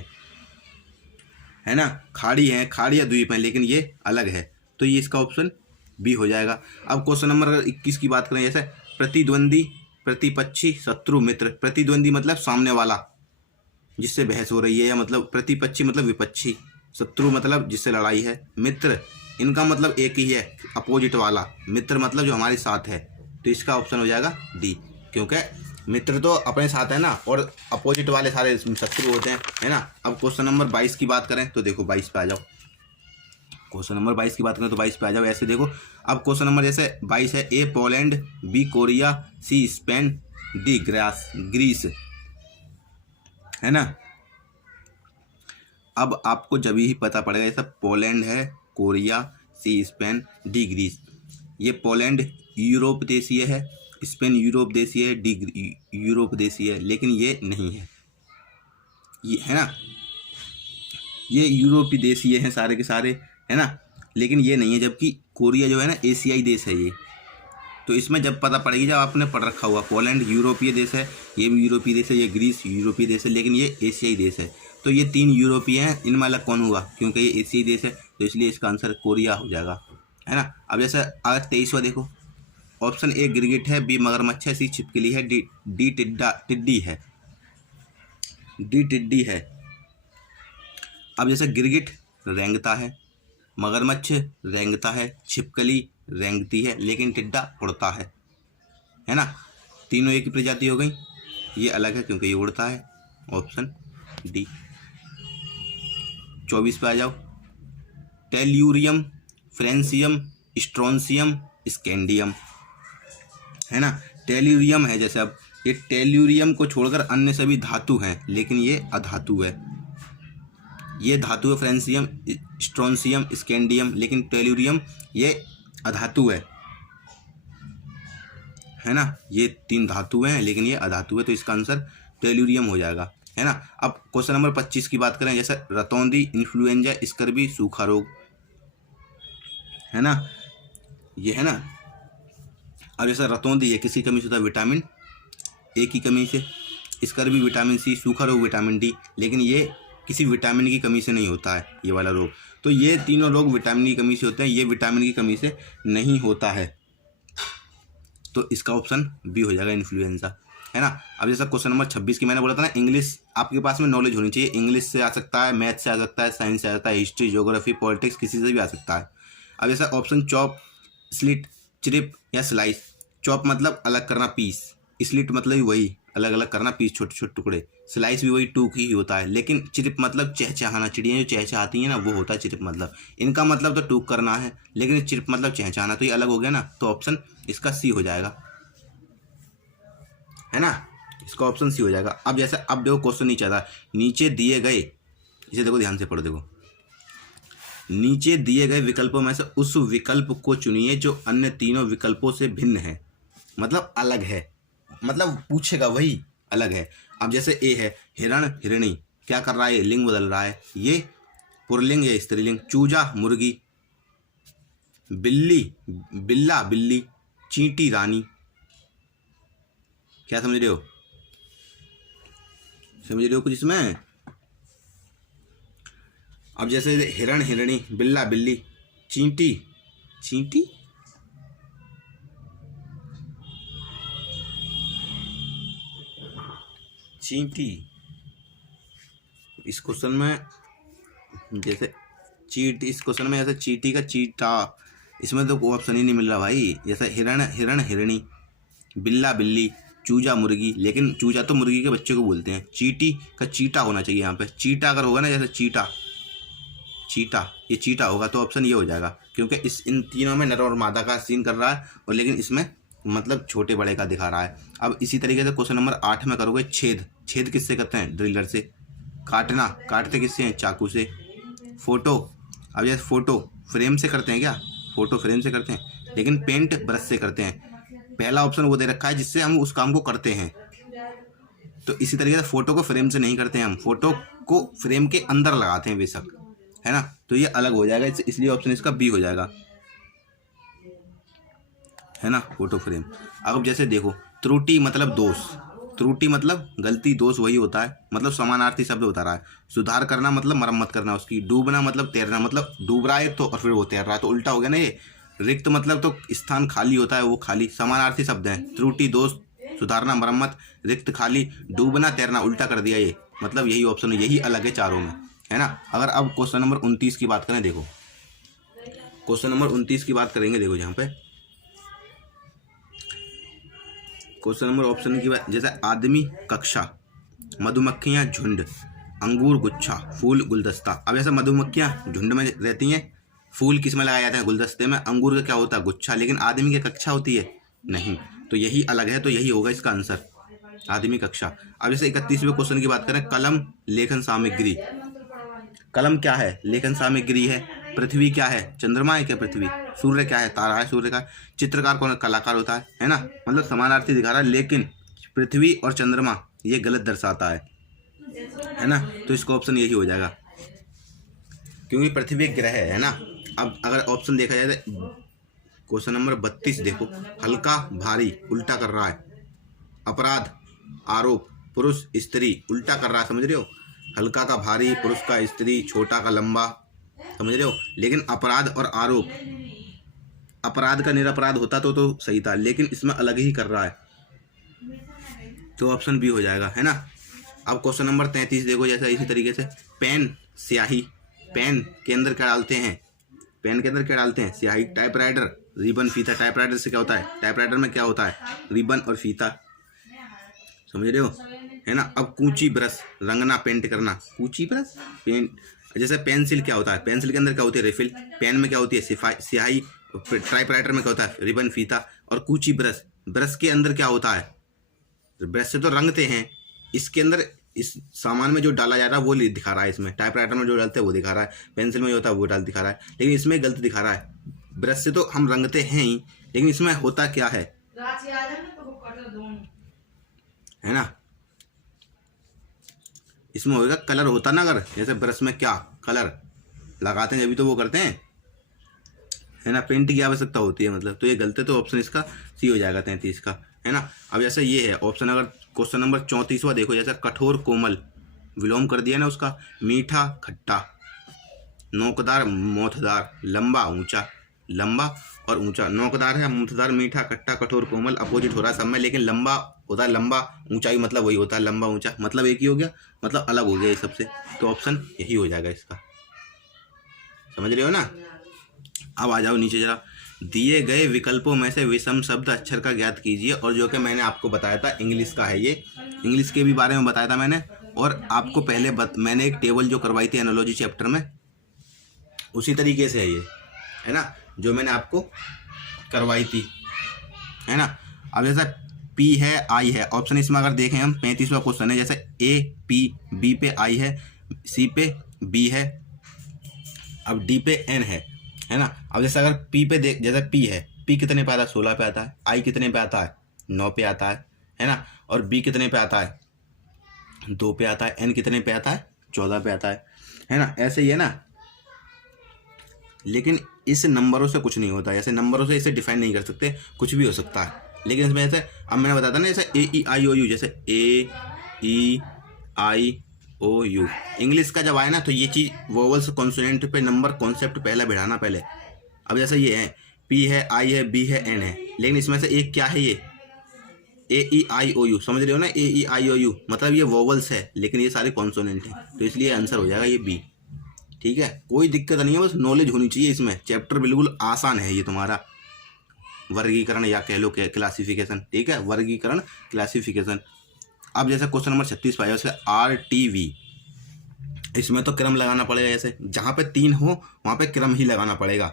है ना, खाड़ी है, खाड़ी या द्वीप है, लेकिन ये अलग है, तो ये इसका ऑप्शन बी हो जाएगा। अब क्वेश्चन नंबर 21 की बात करें, जैसे प्रतिद्वंदी, प्रतिपक्षी, शत्रु, मित्र। प्रतिद्वंदी मतलब सामने वाला जिससे बहस हो रही है, या मतलब प्रतिपक्षी मतलब विपक्षी, शत्रु मतलब जिससे लड़ाई है, मित्र इनका मतलब एक ही है, अपोजिट वाला। मित्र मतलब जो हमारे साथ है, तो इसका ऑप्शन हो जाएगा डी, क्योंकि मित्र तो अपने साथ है ना, और अपोजिट वाले सारे शत्रु होते हैं, है ना। अब क्वेश्चन नंबर 22 की बात करें तो देखो 22 पे आ जाओ। क्वेश्चन नंबर 22 की बात करें तो 22 पे आ जाओ। ऐसे देखो, अब क्वेश्चन नंबर जैसे 22 है, A Poland, B Korea, C Spain, D Greece, है ना। अब आपको जब ही पता पड़ेगा, ये सब पोलैंड है, Korea, C Spain, D Greece. ये पोलैंड यूरोप देशीय है, स्पेन यूरोप देशीय है, डी यूरोप देशीय है, लेकिन ये नहीं है, ये है ना, ये यूरोपीय देशीय हैं सारे के सारे, है ना, लेकिन ये नहीं है। जबकि कोरिया जो है ना एशियाई देश है ये। तो इसमें जब पता पड़ेगी, जब आपने पढ़ रखा हुआ, पोलैंड यूरोपीय देश है, ये भी यूरोपीय देश है, ये ग्रीस यूरोपीय देश है, लेकिन ये एशियाई देश है। तो ये 3 यूरोपीय हैं, इनमें अलग कौन हुआ, क्योंकि ये एशियाई देश है, तो इसलिए इसका आंसर कोरिया हो जाएगा, है ना। अब जैसे अगर 23वां देखो, ऑप्शन ए गिरगिट है, बी मगरमच्छ है, सी छिपकली है, डी टिड्डी है, डी टिड्डी है। अब जैसे गिरगिट रेंगता है, मगरमच्छ रेंगता है, छिपकली रेंगती है, लेकिन टिड्डा उड़ता है ना। तीनों एक ही प्रजाति हो गई, ये अलग है क्योंकि ये उड़ता है, ऑप्शन डी। 24 पे आ जाओ, टेल्यूरियम, फ्रेंसियम, स्ट्रोंसियम, स्कैंडियम, है ना। टेल्यूरियम है, जैसे अब ये टेल्यूरियम को छोड़कर अन्य सभी धातु हैं, लेकिन ये अधातु है। ये धातु है फ्रेंसियम, स्ट्रोंसियम, स्कैंडियम, लेकिन टेल्यूरियम ये अधातु है ना। ये 3 धातु हैं, लेकिन ये अधातु है, तो इसका आंसर टेल्यूरियम हो जाएगा, है ना। अब क्वेश्चन नंबर 25 की बात करें, जैसे रतौंधी, इन्फ्लुएंजा, स्कर्वी, सूखा रोग, है ना, ये है ना। अब जैसे रतौंधी ये किसी कमी से होता है, विटामिन ए की कमी से, स्कर्वी विटामिन सी, सूखा रोग विटामिन डी, लेकिन ये किसी विटामिन की कमी से नहीं होता है ये वाला रोग। तो ये तीनों रोग विटामिन की कमी से होते हैं, ये विटामिन की कमी से नहीं होता है, तो इसका ऑप्शन बी हो जाएगा, इन्फ्लुएंजा, है ना। अब जैसा क्वेश्चन नंबर 26 की मैंने बोला था ना, इंग्लिश आपके पास में नॉलेज होनी चाहिए, इंग्लिश से आ सकता है, मैथ से आ सकता है, साइंस से आ सकता है, हिस्ट्री, ज्योग्राफी, पॉलिटिक्स, किसी से भी आ सकता है। अब जैसा ऑप्शन चॉप, स्लिट, चिरिप या स्लाइस। चॉप मतलब अलग करना, पीस, स्लिट मतलब वही अलग अलग करना, पीस छोटे छोटे टुकड़े, स्लाइस भी वही टूक ही होता है, लेकिन चिरिप मतलब चहचहाना, चिड़ियाँ जो चहचहाती हैं ना, वो होता है चिरिप मतलब। इनका मतलब तो टूक करना है, लेकिन चिरिप मतलब चहचहाना, तो ये अलग हो गया ना, तो ऑप्शन इसका सी हो जाएगा, है ना, इसका ऑप्शन सी हो जाएगा। अब जैसे अब देखो क्वेश्चन नीचे आता है, नीचे दिए गए, इसे देखो ध्यान से पढ़ो, देखो नीचे दिए गए विकल्पों में से उस विकल्प को चुनिए जो अन्य तीनों विकल्पों से भिन्न है, मतलब अलग है, मतलब पूछेगा वही अलग है। अब जैसे ए है, हिरण, हिरणी, क्या कर रहा है, लिंग बदल रहा है, ये पुल्लिंग या स्त्रीलिंग। चूजा, मुर्गी, बिल्ली, बिल्ला, बिल्ली, चींटी, रानी। क्या समझ रहे हो, समझ रहे हो कुछ इसमें। अब जैसे हिरण, हिरणी, बिल्ला, बिल्ली, चींटी, चींटी, चींटी। इस क्वेश्चन में जैसे इस क्वेश्चन में जैसे चींटी का चीटा, इसमें तो कोई ऑप्शन ही नहीं मिल रहा भाई। जैसे हिरण, हिरण, हिरणी, बिल्ला, बिल्ली, चूजा, मुर्गी, लेकिन चूजा तो मुर्गी के बच्चे को बोलते हैं, चींटी का चीटा होना चाहिए यहाँ पे। चीटा अगर होगा ना, जैसे चीटा, चीटा, ये चीटा होगा, तो ऑप्शन ये हो जाएगा, क्योंकि इन तीनों में नर और मादा का सीन कर रहा है, और लेकिन इसमें मतलब छोटे बड़े का दिखा रहा है। अब इसी तरीके से क्वेश्चन नंबर 8 में करोगे, छेद, छेद किससे करते हैं, ड्रिलर से। काटना, काटते किससे हैं, चाकू से। फोटो, अब जैसे फोटो फ्रेम से करते हैं क्या, फोटो फ्रेम से करते हैं, लेकिन पेंट ब्रश से करते हैं। पहला ऑप्शन वो दे रखा है जिससे हम उस काम को करते हैं, तो इसी तरीके से फोटो को फ्रेम से नहीं करते हैं, हम फोटो को फ्रेम के अंदर लगाते हैं बेशक, है ना, तो ये अलग हो जाएगा, इसलिए ऑप्शन इसका बी हो जाएगा, है ना, फोटो फ्रेम। अब जैसे देखो, त्रुटि मतलब दोष, त्रुटि मतलब गलती, दोष वही होता है, मतलब समानार्थी शब्द होता रहा है। सुधार करना मतलब मरम्मत करना उसकी। डूबना मतलब तैरना, मतलब डूब रहा है तो और फिर वो तैर रहा है, तो उल्टा हो गया ना ये। रिक्त मतलब तो स्थान खाली होता है, वो खाली, समानार्थी शब्द हैं। त्रुटि, दोष, सुधारना, मरम्मत, रिक्त, खाली, डूबना, तैरना, उल्टा कर दिया ये, मतलब यही ऑप्शन है, यही अलग है चारों में, है ना। अगर अब क्वेश्चन नंबर 29 की बात करें, देखो क्वेश्चन नंबर 29 की बात करेंगे। देखो यहाँ पे क्वेश्चन नंबर ऑप्शन की बात, जैसे आदमी कक्षा, मधुमक्खियाँ झुंड, अंगूर गुच्छा, फूल गुलदस्ता। अब ऐसा मधुमक्खियाँ झुंड में रहती हैं, फूल किस में लगाए जाते हैं, गुलदस्ते में, अंगूर का क्या होता है, गुच्छा, लेकिन आदमी की कक्षा होती है नहीं, तो यही अलग है, तो यही होगा इसका आंसर, आदमी कक्षा। अब जैसे 31वें क्वेश्चन की बात करें, कलम लेखन सामग्री। कलम क्या है, लेखन सामग्री है। पृथ्वी क्या है, चंद्रमा है क्या पृथ्वी। सूर्य क्या है, तारा है सूर्य का। चित्रकार कौन, कलाकार होता है ना, मतलब समानार्थी दिखा रहा है, लेकिन पृथ्वी और चंद्रमा ये गलत दर्शाता है ना, तो इसका ऑप्शन यही हो जाएगा, क्योंकि पृथ्वी एक ग्रह है ना। अब अगर ऑप्शन देखा जाए तो क्वेश्चन नंबर 32 देखो, हल्का भारी उल्टा कर रहा है, अपराध आरोप पुरुष स्त्री उल्टा कर रहा है, समझ रहे हो। हल्का का भारी, पुरुष का स्त्री, छोटा का लंबा, समझ रहे हो। लेकिन अपराध और आरोप, अपराध का निरपराध होता तो सही था, लेकिन इसमें अलग ही कर रहा है, तो ऑप्शन बी हो जाएगा, है ना। अब क्वेश्चन नंबर 33 देखो, जैसा इसी तरीके से, पेन स्याही, पेन के अंदर क्या डालते हैं, पेन के अंदर क्या डालते हैं, स्याही। टाइपराइटर रिबन फीता, टाइपराइटर से क्या होता है, टाइपराइटर में क्या होता है, रिबन और फीता, समझ रहे हो, है ना। अब कूंची ब्रश, रंगना पेंट करना, कूंची ब्रश पेंट। जैसे पेंसिल क्या होता है, पेंसिल के अंदर क्या होती है, रिफिल। पेन में क्या होती है, स्याही। टाइपराइटर में क्या होता है, रिबन फीता। और कूंची ब्रश, ब्रश के अंदर क्या होता है, ब्रश से तो रंगते हैं, इसके अंदर इस सामान में जो डाला जा रहा है वो दिखा रहा है इसमें। टाइपराइटर में जो डालते हैं वो दिखा रहा है, पेंसिल में जो होता है वो दिखा रहा है, लेकिन इसमें गलत दिखा रहा है। ब्रश से तो हम रंगते हैं ही, लेकिन इसमें होता क्या है ना, इसमें होगा कलर होता ना। अगर जैसे ब्रश में क्या कलर लगाते हैं जब भी तो वो करते हैं, है ना, पेंट की आवश्यकता होती है, मतलब तो ये गलत है, तो ऑप्शन इसका सी हो जाएगा 33 का, है ना। अब जैसा ये है ऑप्शन, अगर क्वेश्चन नंबर 34वां देखो, जैसा कठोर कोमल, विलोम कर दिया ना उसका, मीठा खट्टा, नोकदार मोथदार, लंबा ऊंचा, लंबा और ऊंचा, नोकदार है, मोथदार, मीठा खट्टा, कठोर कोमल, अपोजिट हो रहा है सब में, लेकिन लंबा होता है, लंबा ऊंचाई मतलब वही होता है, लंबा ऊंचा मतलब एक ही हो गया, मतलब अलग हो गया ये सबसे, तो ऑप्शन यही हो जाएगा इसका, समझ रहे हो ना। अब आ जाओ नीचे जरा, दिए गए विकल्पों में से विषम शब्द अक्षर का ज्ञात कीजिए, और जो कि मैंने आपको बताया था इंग्लिश का है, ये इंग्लिश के भी बारे में बताया था मैंने, और आपको पहले मैंने एक टेबल जो करवाई थी एनोलॉजी चैप्टर में, उसी तरीके से है ये, है ना, जो मैंने आपको करवाई थी, है ना। अब जैसा पी है आई है, ऑप्शन इसमें अगर देखें हम 35वां क्वेश्चन है, जैसे ए पी, बी पे आई है, सी पे बी है, अब डी पे एन है ना। अब जैसे अगर पी पे देख, जैसे पी है, पी कितने पे आता है, 16 पे आता है, आई कितने पे आता है, 9 पे आता है ना, और बी कितने पे आता है, 2 पे आता है, एन कितने पे आता है, 14 पे आता है ना, ऐसे ही है ना। लेकिन इस नंबरों से कुछ नहीं होता, ऐसे नंबरों से इसे डिफाइन नहीं कर सकते, कुछ भी हो सकता है, लेकिन इसमें जैसे अब मैंने बताया था ना, जैसे ए ई आई ओ यू, जैसे ए ई आई ओ यू, इंग्लिश का जब आए ना तो ये चीज़ वोवल्स कॉन्सोनेंट पे नंबर कॉन्सेप्ट पहले बढ़ाना पहले। अब जैसे ये है, पी है, आई है, बी है, एन है, लेकिन इसमें से एक क्या है, ये ए ई आई ओ यू, समझ रहे हो ना, ए ई आई ओ यू मतलब ये वोवल्स है, लेकिन ये सारे कॉन्सोनेंट हैं, तो इसलिए आंसर हो जाएगा ये बी, ठीक है। कोई दिक्कत नहीं है, बस नॉलेज होनी चाहिए इसमें, चैप्टर बिल्कुल आसान है ये तुम्हारा, वर्गीकरण या कह लो क्लासिफिकेशन, ठीक है, वर्गीकरण क्लासिफिकेशन। अब जैसे क्वेश्चन नंबर 36 पाया उसका RTV, इसमें तो क्रम लगाना पड़ेगा, जैसे जहाँ पे 3 हो वहाँ पे क्रम ही लगाना पड़ेगा,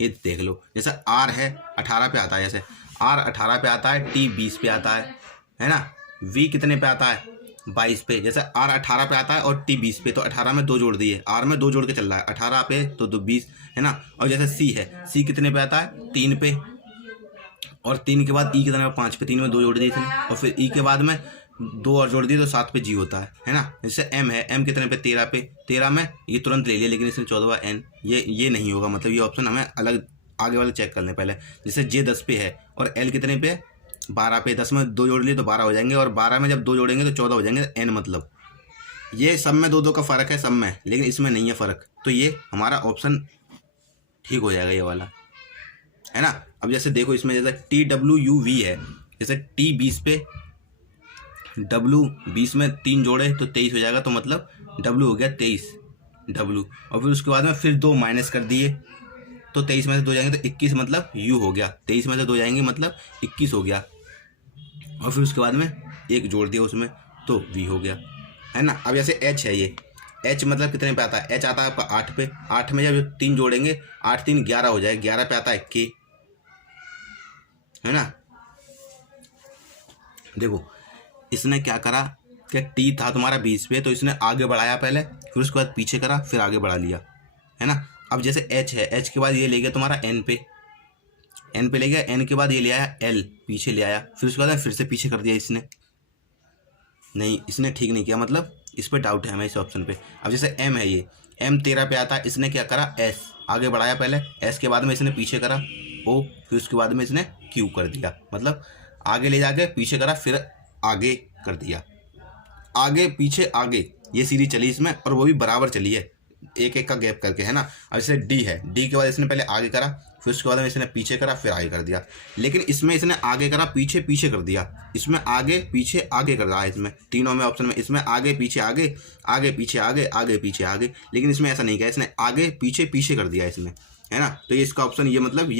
ये देख लो। जैसे R है 18 पे आता है, जैसे R 18 पे आता है, T 20 पे आता है ना, V कितने पे आता है, 22 पे। जैसे R 18 पे आता है और T 20 पे, तो 18 में 2 जोड़ दिए, R में 2 जोड़ के चल रहा है, 18 पे तो 20, है ना। और जैसे C है, C कितने पे आता है, 3 पे, और 3 के बाद E कितने पे, 5 पे, 3 में 2 जोड़ दिए इसने, और फिर E के बाद में 2 और जोड़ दिए तो 7 पे G होता है ना। जैसे M है, M कितने पे, 13 पे, 13 में ये तुरंत ले लिया, लेकिन इसमें 14वां N, ये नहीं होगा, मतलब ये ऑप्शन हमें अलग आगे वाले चेक करने पहले। जैसे J 10 पे है और L कितने पे, 12 पे, 10 में 2 जोड़ लिए तो 12 हो जाएंगे, और 12 में जब 2 जोड़ेंगे तो 14 हो जाएंगे, N मतलब ये सब में 2-2 का फ़र्क है सब में, लेकिन इसमें नहीं है फ़र्क, तो ये हमारा ऑप्शन ठीक हो जाएगा ये वाला, है ना। अब जैसे देखो इसमें जैसे TWUV है, जैसे T 20 पे, W 20 में 3 जोड़े तो 23 हो जाएगा, तो मतलब W हो गया 23 W, और फिर उसके बाद में फिर 2 माइनस कर दिए तो 23 में से 2 जाएंगे तो 21 मतलब U हो गया, 23 में से 2 जाएंगे मतलब 21 हो गया, और फिर उसके बाद में 1 जोड़ दिया उसमें तो V हो गया, है ना। अब जैसे H है, ये H मतलब कितने पे आता है, H आता है आपका 8 पे, 8 में जब 3 जोड़ेंगे 8 3 11 हो जाएगा, 11 पे आता है K, है ना। देखो इसने क्या करा कि T था तुम्हारा 20 पे, तो इसने आगे बढ़ाया पहले, फिर उसके बाद पीछे करा, फिर आगे बढ़ा लिया, है ना। अब जैसे H है, H के बाद ये ले गया तुम्हारा N पे, N पे ले गया, N के बाद ये ले आया L, पीछे ले आया, फिर उसके बाद फिर से पीछे कर दिया इसने, नहीं इसने ठीक नहीं किया, मतलब इस पर डाउट है हमें इस ऑप्शन पे। अब जैसे M है, ये M 13 पे आता है, इसने क्या करा S आगे बढ़ाया पहले, S के बाद में इसने पीछे करा O, फिर उसके बाद में इसने Q कर दिया, मतलब आगे ले जाके पीछे करा फिर आगे कर दिया, आगे पीछे आगे, ये सीरीज चली इसमें, और वो भी बराबर चली है, एक एक का गैप करके, है ना। अब जैसे D है, D के बाद इसने पहले आगे करा, फिर उसके बाद में इसने पीछे करा, फिर आगे कर दिया, लेकिन इसमें इसने आगे करा पीछे पीछे कर दिया, इसमें आगे पीछे आगे कर रहा है, इसमें तीनों में ऑप्शन में इसमें आगे पीछे आगे, आगे पीछे आगे, आगे पीछे आगे, लेकिन इसमें ऐसा नहीं किया, इसने आगे पीछे पीछे कर दिया इसमें, है ना। तो ये इसका ऑप्शन, ये मतलब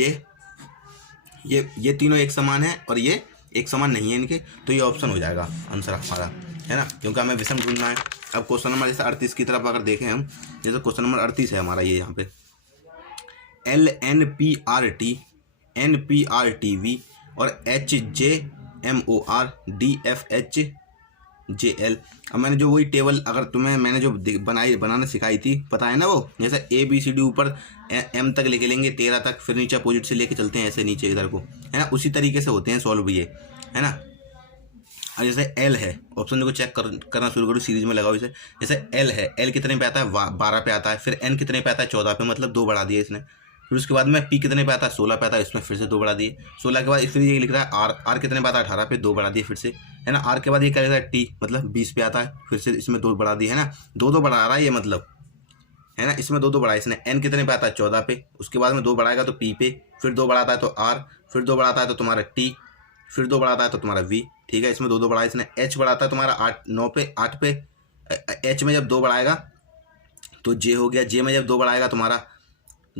ये तीनों एक समान है और ये एक समान नहीं है इनके, तो ये ऑप्शन हो जाएगा आंसर हमारा, है ना, क्योंकि हमें विषम ढूंढना है। अब क्वेश्चन नंबर जैसे 38 की तरफ अगर देखें हम, जैसे क्वेश्चन नंबर 38 है हमारा, ये यहाँ पे LNPRTV और HJMOR DFHJL। अब मैंने जो वही टेबल, अगर तुम्हें मैंने जो बनाना सिखाई थी, पता है ना, वो जैसे ABCD ऊपर M तक लेके लेंगे 13 तक, फिर नीचे अपोजिट से लेके चलते हैं ऐसे नीचे इधर को, है ना, उसी तरीके से होते हैं सॉल्व ये, है ना। अब जैसे L है, ऑप्शन को चेक करना शुरू करो, सीरीज में लगाओ इसे। जैसे L है, L कितने पे आता है 12 पे आता है, फिर N कितने पे आता है 14 पे, मतलब 2 बढ़ा दिए इसने, फिर उसके बाद में P कितने पे आता है 16 पे आता है, इसमें फिर से 2 बढ़ा दिए, 16 के बाद फिर ये लिख रहा है R कितने पे आता है 18 पे, 2 बढ़ा दिए फिर से, है ना। R के बाद ये क्या लिख रहा है T, मतलब 20 पे आता है, फिर से इसमें 2 बढ़ा दिए, है ना, 2 बढ़ा रहा है ये, मतलब, है ना, इसमें 2 बढ़ाया इसने। N कितने पे आता है 14 पे, उसके बाद में 2 बढ़ाएगा तो P पे, फिर 2 बढ़ाता है तो R, फिर 2 बढ़ाता है तो तुम्हारा T, फिर 2 बढ़ाता है तो तुम्हारा V, ठीक है, इसमें 2 बढ़ाया इसने। H बढ़ाता है तुम्हारा 8 पे, H में जब 2 बढ़ाएगा तो J हो गया, J में जब 2 बढ़ाएगा तुम्हारा,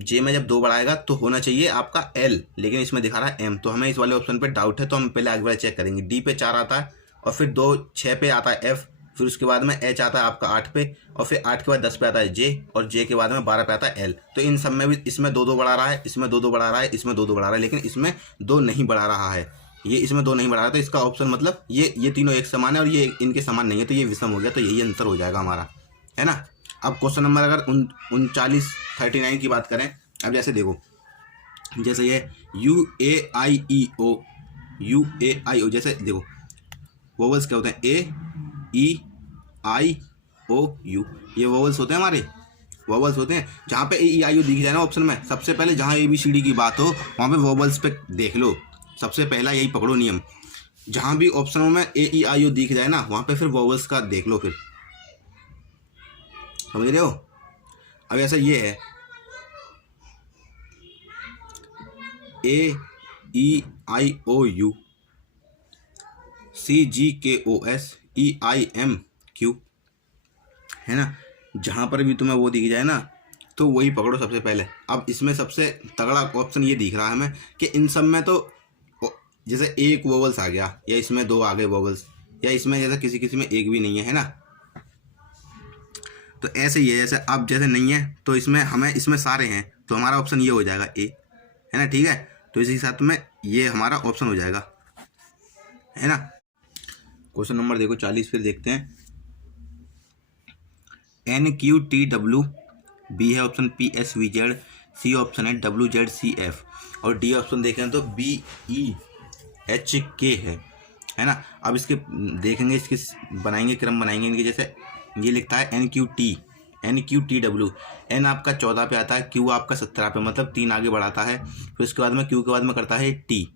J में जब 2 बढ़ाएगा तो होना चाहिए आपका L, लेकिन इसमें दिखा रहा है M, तो हमें इस वाले ऑप्शन पे डाउट है, तो हम पहले आगे वाला चेक करेंगे। D पे 4 आता है, और फिर 2 6 पे आता है F, फिर उसके बाद में H आता है आपका 8 पे, और फिर 8 के बाद 10 पे आता है J, और J के बाद में 12 पे आता है L। तो इन सब में भी इसमें 2 बढ़ा रहा है, इसमें 2 बढ़ा रहा है, इसमें 2 बढ़ा रहा है, लेकिन इसमें 2 नहीं बढ़ा रहा है, ये इसमें 2 नहीं बढ़ा रहा है, तो इसका ऑप्शन मतलब ये तीनों एक समान है और ये इनके समान नहीं है, तो ये विषम हो गया, तो यही आंसर हो जाएगा हमारा, है ना। अब क्वेश्चन नंबर अगर 39 की बात करें, अब जैसे देखो, जैसे ये UAIEO, जैसे देखो वोवल्स क्या होते हैं, AEIOU, ये वोवल्स होते हैं हमारे, वोवल्स होते हैं। जहाँ पे AEIO दिख जाए ना ऑप्शन में, सबसे पहले जहाँ ABCD की बात हो वहाँ पे वोवल्स पे देख लो, सबसे पहला यही पकड़ो नियम, जहाँ भी ऑप्शनों में AEIO दिख जाए ना वहाँ पे फिर वोवल्स का देख लो, फिर समझ रहे हो। अब ऐसा ये है AEIOU CGKOS EIMQ, है ना, जहाँ पर भी तुम्हें वो दिख जाए ना तो वही पकड़ो सबसे पहले। अब इसमें सबसे तगड़ा ऑप्शन ये दिख रहा है हमें कि इन सब में तो जैसे एक वोवल्स आ गया, या इसमें 2 आ गए वोवल्स, या इसमें जैसे किसी में एक भी नहीं है ना, तो ऐसे ही है। जैसे अब जैसे नहीं है तो इसमें हमें, इसमें सारे हैं, तो हमारा ऑप्शन ये हो जाएगा A, है ना, ठीक है। तो इसी साथ में ये हमारा ऑप्शन हो जाएगा, है ना। क्वेश्चन नंबर देखो 40 फिर देखते हैं। NQTW, B है ऑप्शन PSVZ, C ऑप्शन है WZCF, और D ऑप्शन देखें तो BEHK है ना। अब इसके देखेंगे, इसके बनाएंगे, क्रम बनाएंगे इनके। जैसे ये लिखता है NQTW, N आपका 14 पे आता है, Q आपका 17 पे, मतलब 3 आगे बढ़ाता है, फिर उसके बाद में Q के बाद में करता है T,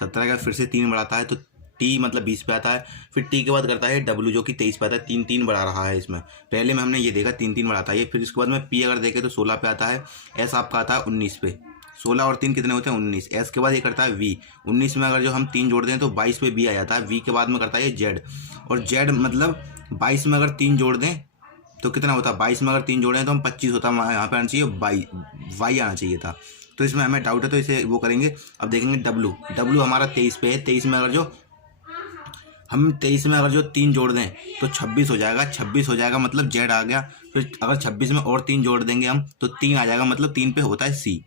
17 का फिर से 3 बढ़ाता है तो T मतलब 20 पे आता है, फिर T के बाद करता है W जो कि 23 पे आता है, 3 बढ़ा रहा है इसमें। पहले में हमने ये देखा 3 बढ़ाता है ये, फिर इसके बाद में P अगर देखें तो 16 पे आता है, S आपका आता है 19 पे, 16 और 3 कितने होते हैं 19, S के बाद ये करता है V, 19 में अगर जो हम 3 जोड़ दें तो 22 पे B आ जाता है, V के बाद में करता है ये Z, और Z मतलब 22 में अगर 3 जोड़ दें तो कितना होता है, 22 में अगर 3 जोड़ें तो हम 25 होता है, यहाँ पे आना चाहिए Y आना चाहिए था, तो इसमें हमें डाउट है तो इसे वो करेंगे। अब देखेंगे डब्लू हमारा 23 पे है। 23 में अगर जो हम 23 में अगर जो 3 जोड़ दें तो 26 हो जाएगा। 26 हो जाएगा मतलब जेड आ गया। फिर अगर 26 में और 3 जोड़ देंगे हम तो 3 आ जाएगा, मतलब 3 पे होता है सी,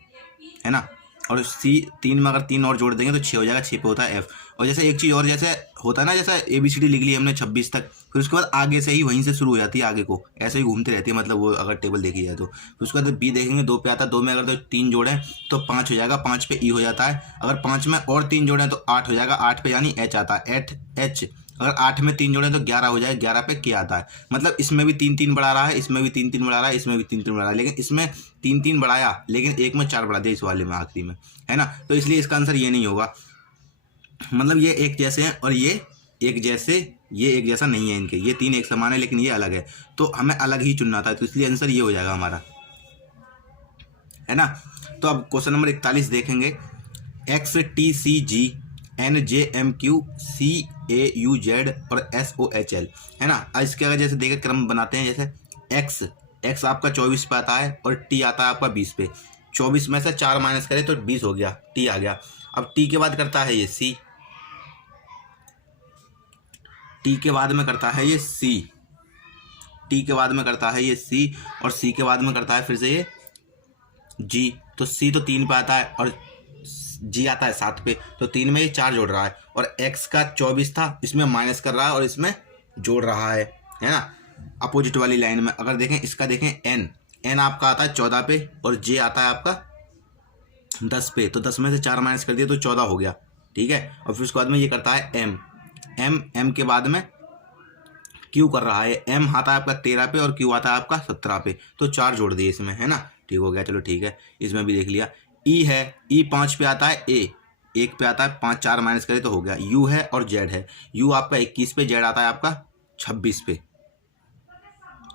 है ना। और सी 3 में अगर 3 और जोड़ देंगे तो 6 हो जाएगा। 6 पे होता है एफ। और जैसे एक चीज़ और जैसे होता है ना, जैसा ABCD लिख ली हमने 26 तक, फिर उसके बाद आगे से ही वहीं से शुरू हो जाती है, आगे को ऐसे ही घूमती रहती है, मतलब वो अगर टेबल देखी जाए तो। फिर उसके बाद बी देखेंगे 2 पे आता है। 2 में अगर तो 3 जोड़ें तो 5 हो जाएगा। 5 पे ई हो जाता है। अगर 5 में और 3 जोड़ें तो 8 हो जाएगा। 8 पे यानी एच आता है, एच। अगर 8 में 3 जोड़ें तो 11 हो जाए। 11 पे के आता है। मतलब इसमें भी 3-3 बढ़ा रहा है, इसमें भी 3-3 बढ़ा रहा है, इसमें भी 3-3 बढ़ा रहा है, लेकिन इसमें 3-3 बढ़ाया लेकिन एक में 4 बढ़ा दिया इस वाले में आखिरी में, है ना। तो इसलिए इसका आंसर ये नहीं होगा। मतलब ये एक जैसे हैं और ये एक जैसे, ये एक जैसा नहीं है इनके, ये 3 एक समान है लेकिन ये अलग है, तो हमें अलग ही चुनना था, तो इसलिए आंसर ये हो जाएगा हमारा, है ना। तो अब क्वेश्चन नंबर 41 देखेंगे। XTCG NJMQ CAUZ और SOHL, है ना। अब इसके अगर जैसे देखें क्रम बनाते हैं, जैसे एक्स आपका 24 पे आता है और टी आता है आपका 20 पे। 24 में से 4 माइनस करें तो 20 हो गया, टी आ गया। अब टी के बाद करता है ये सी, टी के बाद में करता है ये सी, टी के बाद में करता है ये सी, और सी के बाद में करता है फिर से ये जी। तो सी तो 3 पे आता है और जी आता है 7 पे, तो 3 में ये 4 जोड़ रहा है। और एक्स का 24 था, इसमें माइनस कर रहा है और इसमें जोड़ रहा है ना, अपोजिट वाली लाइन में। अगर देखें इसका देखें एन आपका आता है 14 पे और जे आता है आपका 10 पे, तो 10 में से 4 माइनस कर दिया तो 14 हो गया, ठीक है। और फिर उसके बाद में ये करता है एम के बाद में क्यू कर रहा है। एम आता है आपका 13 पे और क्यू आता है आपका 17 पे, तो 4 जोड़ दिए इसमें, है ना। ठीक हो गया, चलो ठीक है, इसमें भी देख लिया। ई है, ई 5 पे आता है, ए 1 पे आता है, 5 4 माइनस करे तो हो गया। यू है और जेड है, यू आपका 21 पे, जेड आता है आपका 26 पे,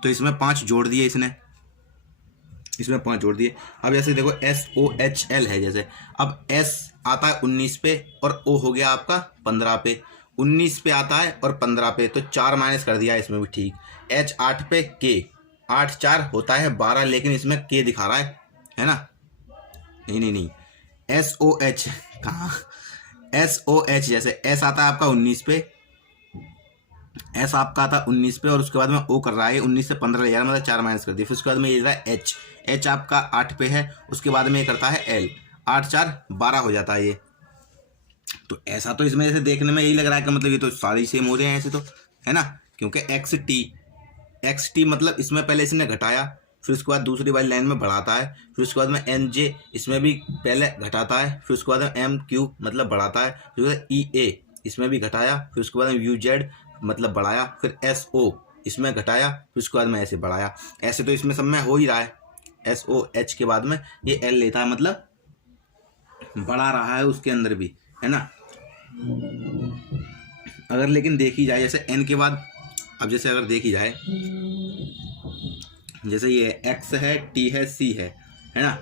तो इसमें 5 जोड़ दिए इसमें 5 जोड़ दिए। अब जैसे देखो SOHL है, जैसे अब S आता है 19 पे और O हो गया आपका 15 पे। 19 पे आता है और 15 पे, तो 4 माइनस कर दिया इसमें भी, ठीक। H 8 पे, K 8 4 होता है 12, लेकिन इसमें K दिखा रहा है ना। नहीं SOH कहाँ, SOH जैसे S आता है आपका 19 पे, S आपका आता है 19 पे और उसके बाद में O कर रहा है 19 से 15 ले जा रहा है, मतलब 4 माइनस कर दिया। फिर उसके बाद में ये रहा है H आपका 8 पे है, उसके बाद में ये करता है L, 8 4 12 हो जाता है ये। तो ऐसा तो इसमें जैसे देखने में यही लग रहा है कि मतलब ये तो सारी सेम हो रहे हैं ऐसे तो, है ना, क्योंकि XT मतलब इसमें पहले इसने घटाया, फिर उसके बाद दूसरी वाली लाइन में बढ़ाता है, फिर उसके बाद में NJ इसमें भी पहले घटाता है, फिर उसके बाद में MQ मतलब बढ़ाता है, फिर उसके बाद EA इसमें भी घटाया, फिर उसके बाद में UZ मतलब बढ़ाया, फिर SO इसमें घटाया, फिर उसके बाद में ऐसे बढ़ाया। ऐसे तो इसमें सब में हो ही रहा है। SOH के बाद में ये L लेता है, मतलब बढ़ा रहा है उसके अंदर भी, है ना। अगर लेकिन देखी जाए जैसे N के बाद, अब जैसे अगर देखी जाए जैसे ये X है, T है, C है ना।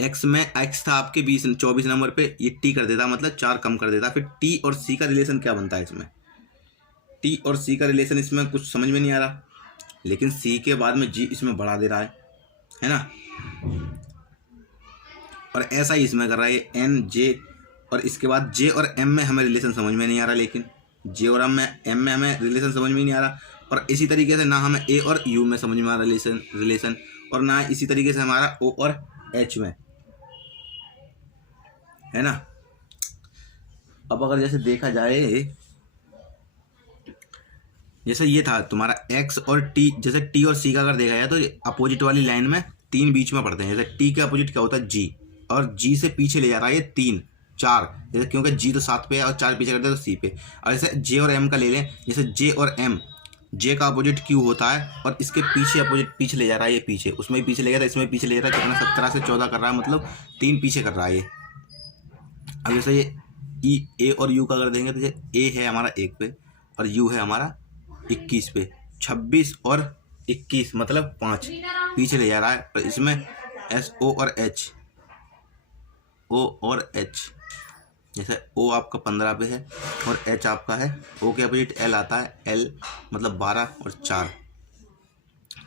X में X था आपके 24 नंबर पे, ये T कर देता, मतलब 4 कम कर देता। फिर T और C का रिलेशन क्या बनता है इसमें, T और C का रिलेशन इसमें कुछ समझ में नहीं आ रहा, लेकिन C के बाद में G इसमें बढ़ा दे रहा है ना। और ऐसा ही इसमें कर रहा है N J, और इसके बाद J और M में हमें रिलेशन समझ में नहीं आ रहा, लेकिन J और M में हमें रिलेशन समझ में नहीं आ रहा। और इसी तरीके से ना हमें A और U में समझ में आ रहा रिलेशन, और ना इसी तरीके से हमारा O और H में, है ना। अब अगर जैसे देखा जाए, जैसे ये था तुम्हारा X और T, जैसे T और C का अगर देखा जाए तो अपोजिट वाली लाइन में 3 बीच में पड़ते हैं। जैसे T के अपोजिट क्या होता है G, और G से पीछे ले जा रहा है ये 3 4, जैसे क्योंकि G तो 7 पे है और 4 पीछे करते हैं तो C पे। और जैसे J और M का ले लें, जैसे J और M, J का अपोजिट Q होता है और इसके पीछे अपोजिट पीछे ले जा रहा है ये पीछे, उसमें भी पीछे ले गया था, इसमें पीछे ले जा रहा है, कितना 17 से 14 कर रहा है, मतलब 3 पीछे कर रहा है ये। अब जैसे ये A और U का अगर देंगे तो A है हमारा 1 पे और U है हमारा 21 पे, 26 और 21 मतलब 5 पीछे ले जा रहा है। और इसमें O और H, जैसे O आपका 15 पे है और H आपका है, O के अपोजिट L आता है, L मतलब 12 और 4,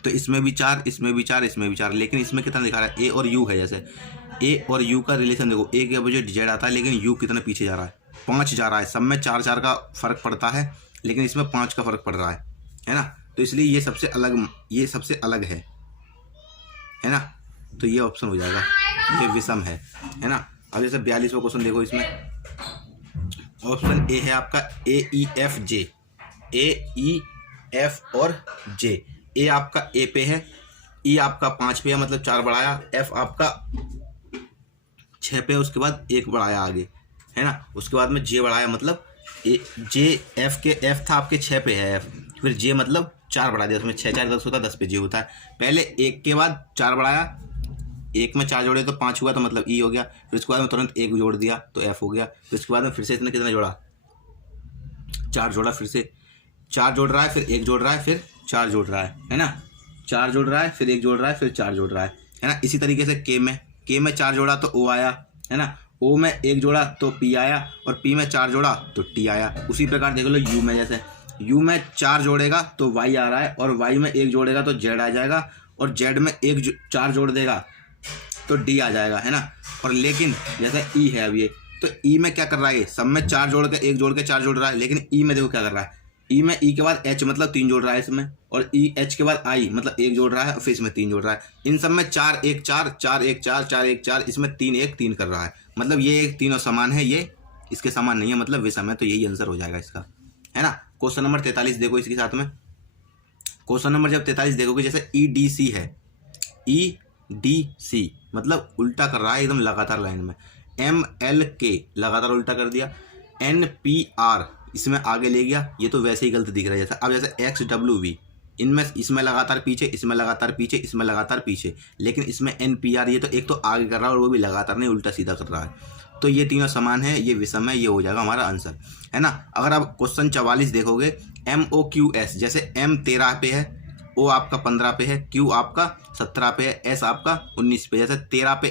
तो इसमें भी 4, इसमें भी 4, इसमें भी 4, लेकिन इसमें कितना दिखा रहा है, ए और यू है। जैसे ए और यू का रिलेशन देखो, ए के अपोजिट जेड आता है, लेकिन यू कितना पीछे जा रहा है, 5 जा रहा है। सब में 4 का फर्क पड़ता है, लेकिन इसमें 5 का फर्क पड़ रहा है ना। तो इसलिए ये सबसे अलग है ना। तो ये ऑप्शन हो जाएगा, ये विषम है ना। अब जैसे 42वां क्वेश्चन देखो, इसमें ऑप्शन ए है आपका ए ई एफ जे, ए ई एफ और जे। ए आपका ए पे है, ई आपका 5 पे है, मतलब 4 बढ़ाया, एफ आपका 6 पे है, उसके बाद 1 बढ़ाया आगे, है ना। उसके बाद में जे बढ़ाया, मतलब ए जे एफ के एफ था आपके 6 पे है एफ, फिर जे मतलब 4 बढ़ा दिया, उसमें 6 4 10 होता है, 10 पे जे होता है। पहले 1 के बाद 4 बढ़ाया, 1 में 4 जोड़े तो 5 हुआ, तो मतलब ई हो गया। फिर उसके बाद में तुरंत 1 जोड़ दिया तो एफ हो गया। फिर उसके बाद में फिर से इसने कितना जोड़ा, 4 जोड़ा, फिर से 4 जोड़ रहा है, फिर 1 जोड़ रहा है, फिर 4 जोड़ रहा है ना। 4 जोड़ रहा है, फिर 1 जोड़ रहा है, फिर 4 जोड़ रहा है ना। इसी तरीके से के में 4 जोड़ा तो ओ आया, है ना। ओ में 1 जोड़ा तो पी आया, और पी में 4 जोड़ा तो टी आया। उसी प्रकार देख लो यू में, जैसे यू में 4 जोड़ेगा तो वाई आ रहा है, और वाई में 1 जोड़ेगा तो जेड आ जाएगा, और जेड में 4 जोड़ देगा तो डी आ जाएगा, है ना। और लेकिन जैसे ई है अब ये, तो ई में क्या कर रहा है, सब में 4 जोड़ के 1 जोड़ के 4 जोड़ रहा है, लेकिन ई में देखो क्या कर रहा है, ई में ई के बाद एच मतलब 3 जोड़ रहा है इसमें, और ई एच के बाद आई मतलब 1 जोड़ रहा है, और फिर इसमें 3 जोड़ रहा है। इन सब में 4 1 4 4 1 4 4 1 4, इसमें 3 1 3 कर रहा है, मतलब ये तीनों समान है, ये इसके समान नहीं है, मतलब विषम है। तो यही आंसर हो जाएगा इसका, है ना। क्वेश्चन नंबर 43 देखो इसके साथ में। क्वेश्चन नंबर जब 43 देखोगे, जैसे ई डी सी है, ई डी सी मतलब उल्टा कर रहा है एकदम लगातार लाइन में, एम एल के लगातार उल्टा कर दिया, एन पी आर इसमें आगे ले गया, ये तो वैसे ही गलत दिख रहा है जैसा। अब जैसे एक्स डब्ल्यू वी, इनमें इसमें लगातार पीछे, इसमें लगातार पीछे, इसमें लगातार पीछे, लेकिन इसमें एन पी आर ये तो एक तो आगे कर रहा है और वो भी लगातार नहीं, उल्टा सीधा कर रहा है। तो ये तीनों समान है, ये विषम है, ये हो जाएगा हमारा आंसर, है ना। अगर आप क्वेश्चन 44 देखोगे, एम ओ क्यू एस, जैसे एम 13 पे है, ओ आपका 15 पे है, क्यू आपका 17 पे है, एस आपका 19 पे। जैसे 13 पे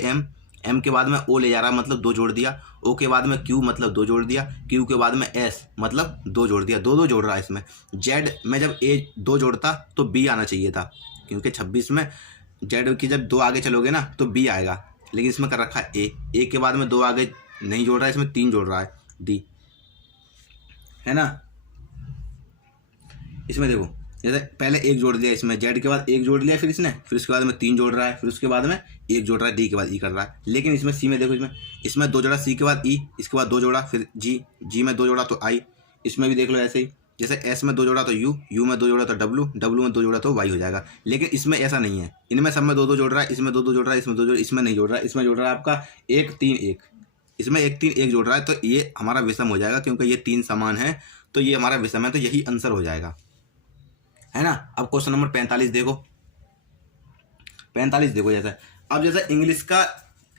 एम के बाद में ओ ले जा रहा है, मतलब 2 जोड़ दिया, ओ के बाद में क्यू मतलब 2 जोड़ दिया, क्यू के बाद में एस मतलब 2 जोड़ दिया, 2 2 जोड़ रहा है इसमें। जेड में जब ए 2 जोड़ता तो बी आना चाहिए था, क्योंकि 26 में जेड की जब 2 आगे चलोगे ना तो बी आएगा, लेकिन इसमें कर रखा है ए के बाद में 2 आगे नहीं जोड़ रहा है, इसमें 3 जोड़ रहा है, डी, है ना। इसमें देखो, जैसे पहले 1 जोड़ दिया इसमें, जेड के बाद 1 जोड़ लिया फिर इसने, फिर उसके बाद में 3 जोड़ रहा है, फिर उसके बाद में 1 जोड़ रहा है, डी के बाद ई कर रहा है। लेकिन इसमें सी में देखो, इसमें 2 जोड़ा, सी के बाद ई, इसके बाद 2 जोड़ा, फिर जी में 2 जोड़ा तो आई। इसमें भी देख लो ऐसे ही, जैसे एस में 2 जोड़ा तो यू में 2 जोड़ा तो डब्ल्यू में 2 जोड़ा तो वाई हो जाएगा। लेकिन इसमें ऐसा नहीं है, इनमें सब में 2 2 जोड़ रहा है, इसमें 2 2 जोड़ रहा है, इसमें 2 जोड़, इसमें नहीं जोड़ रहा है, इसमें जोड़ रहा है आपका 1 3 1, इसमें 1 3 1 जोड़ रहा है। तो ये हमारा विषम हो जाएगा, क्योंकि ये 3 समान है, तो ये हमारा विषम है, तो यही आंसर हो जाएगा, है ना। अब क्वेश्चन नंबर 45 देखो, 45 देखो। जैसे अब जैसे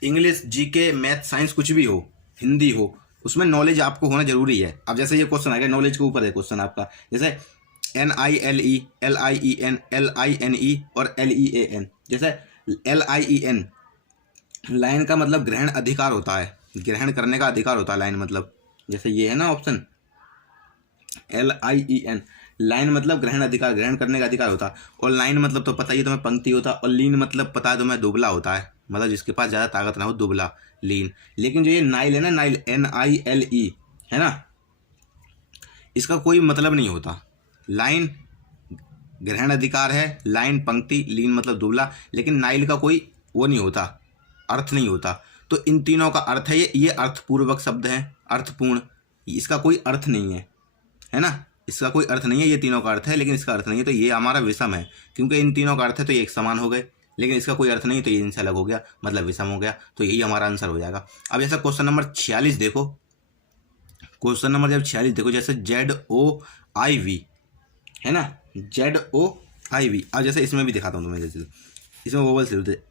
इंग्लिश जीके मैथ साइंस कुछ भी हो, हिंदी हो, उसमें नॉलेज आपको होना जरूरी है। अब जैसे ये क्वेश्चन आ गया, नॉलेज के ऊपर है क्वेश्चन आपका, जैसे NILE LIEN LINE और LEAN। जैसे LIEN लाइन का मतलब ग्रहण अधिकार होता है, ग्रहण करने का अधिकार होता है लाइन मतलब, जैसे ये है ना ऑप्शन LIEN, लाइन मतलब ग्रहण अधिकार, ग्रहण करने का अधिकार होता है। और लाइन मतलब तो पता ही तुम्हें पंक्ति होता है, और लीन मतलब पता है तुम्हें दुबला होता है, मतलब जिसके पास ज़्यादा ताकत ना हो, दुबला, लीन। लेकिन जो ये नाइल है ना, नाइल NILE है ना, इसका कोई मतलब नहीं होता। लाइन ग्रहण अधिकार है, लाइन पंक्ति, लीन मतलब दुबला, लेकिन नाइल का कोई वो नहीं होता, अर्थ नहीं होता। तो इन तीनों का अर्थ है, ये अर्थपूर्वक शब्द है, अर्थपूर्ण, इसका कोई अर्थ नहीं है ना, इसका कोई अर्थ नहीं है। ये तीनों का अर्थ है लेकिन इसका अर्थ नहीं है, तो ये हमारा विषम है, क्योंकि इन तीनों का अर्थ है तो ये एक समान हो गए, लेकिन इसका कोई अर्थ नहीं तो ये इनसे अलग हो गया, मतलब विषम हो गया। तो यही हमारा आंसर हो जाएगा। अब जैसा क्वेश्चन नंबर 46 देखो, क्वेश्चन नंबर जब 46 देखो, जैसे ZOIV है ना, ZOIV। अब जैसे इसमें भी दिखाता हूँ तुम्हें, जैसे इसमें वोवल्स होते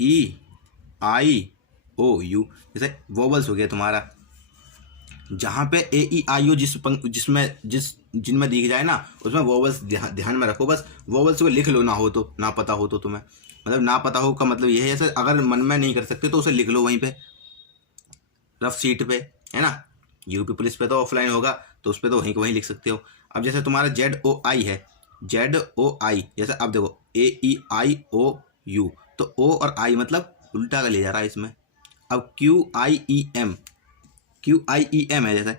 AEIOU, जैसे वोवल्स हो गया तुम्हारा, जहाँ पे AEIO जिनमें दिख जाए ना, उसमें वोवल्स ध्यान में रखो। बस वोवल्स को लिख लो, ना पता हो तो तुम्हें, मतलब ना पता हो का मतलब ये है, जैसे अगर मन में नहीं कर सकते तो उसे लिख लो वहीं पे रफ शीट पे, है ना। यूपी पुलिस पे तो ऑफलाइन होगा, तो उस पर तो वहीं लिख सकते हो। अब जैसे तुम्हारा ZOI है, ZOI, जैसे अब देखो AEIOU, तो O और I मतलब उल्टा का ले जा रहा है इसमें। अब QIEM है, जैसे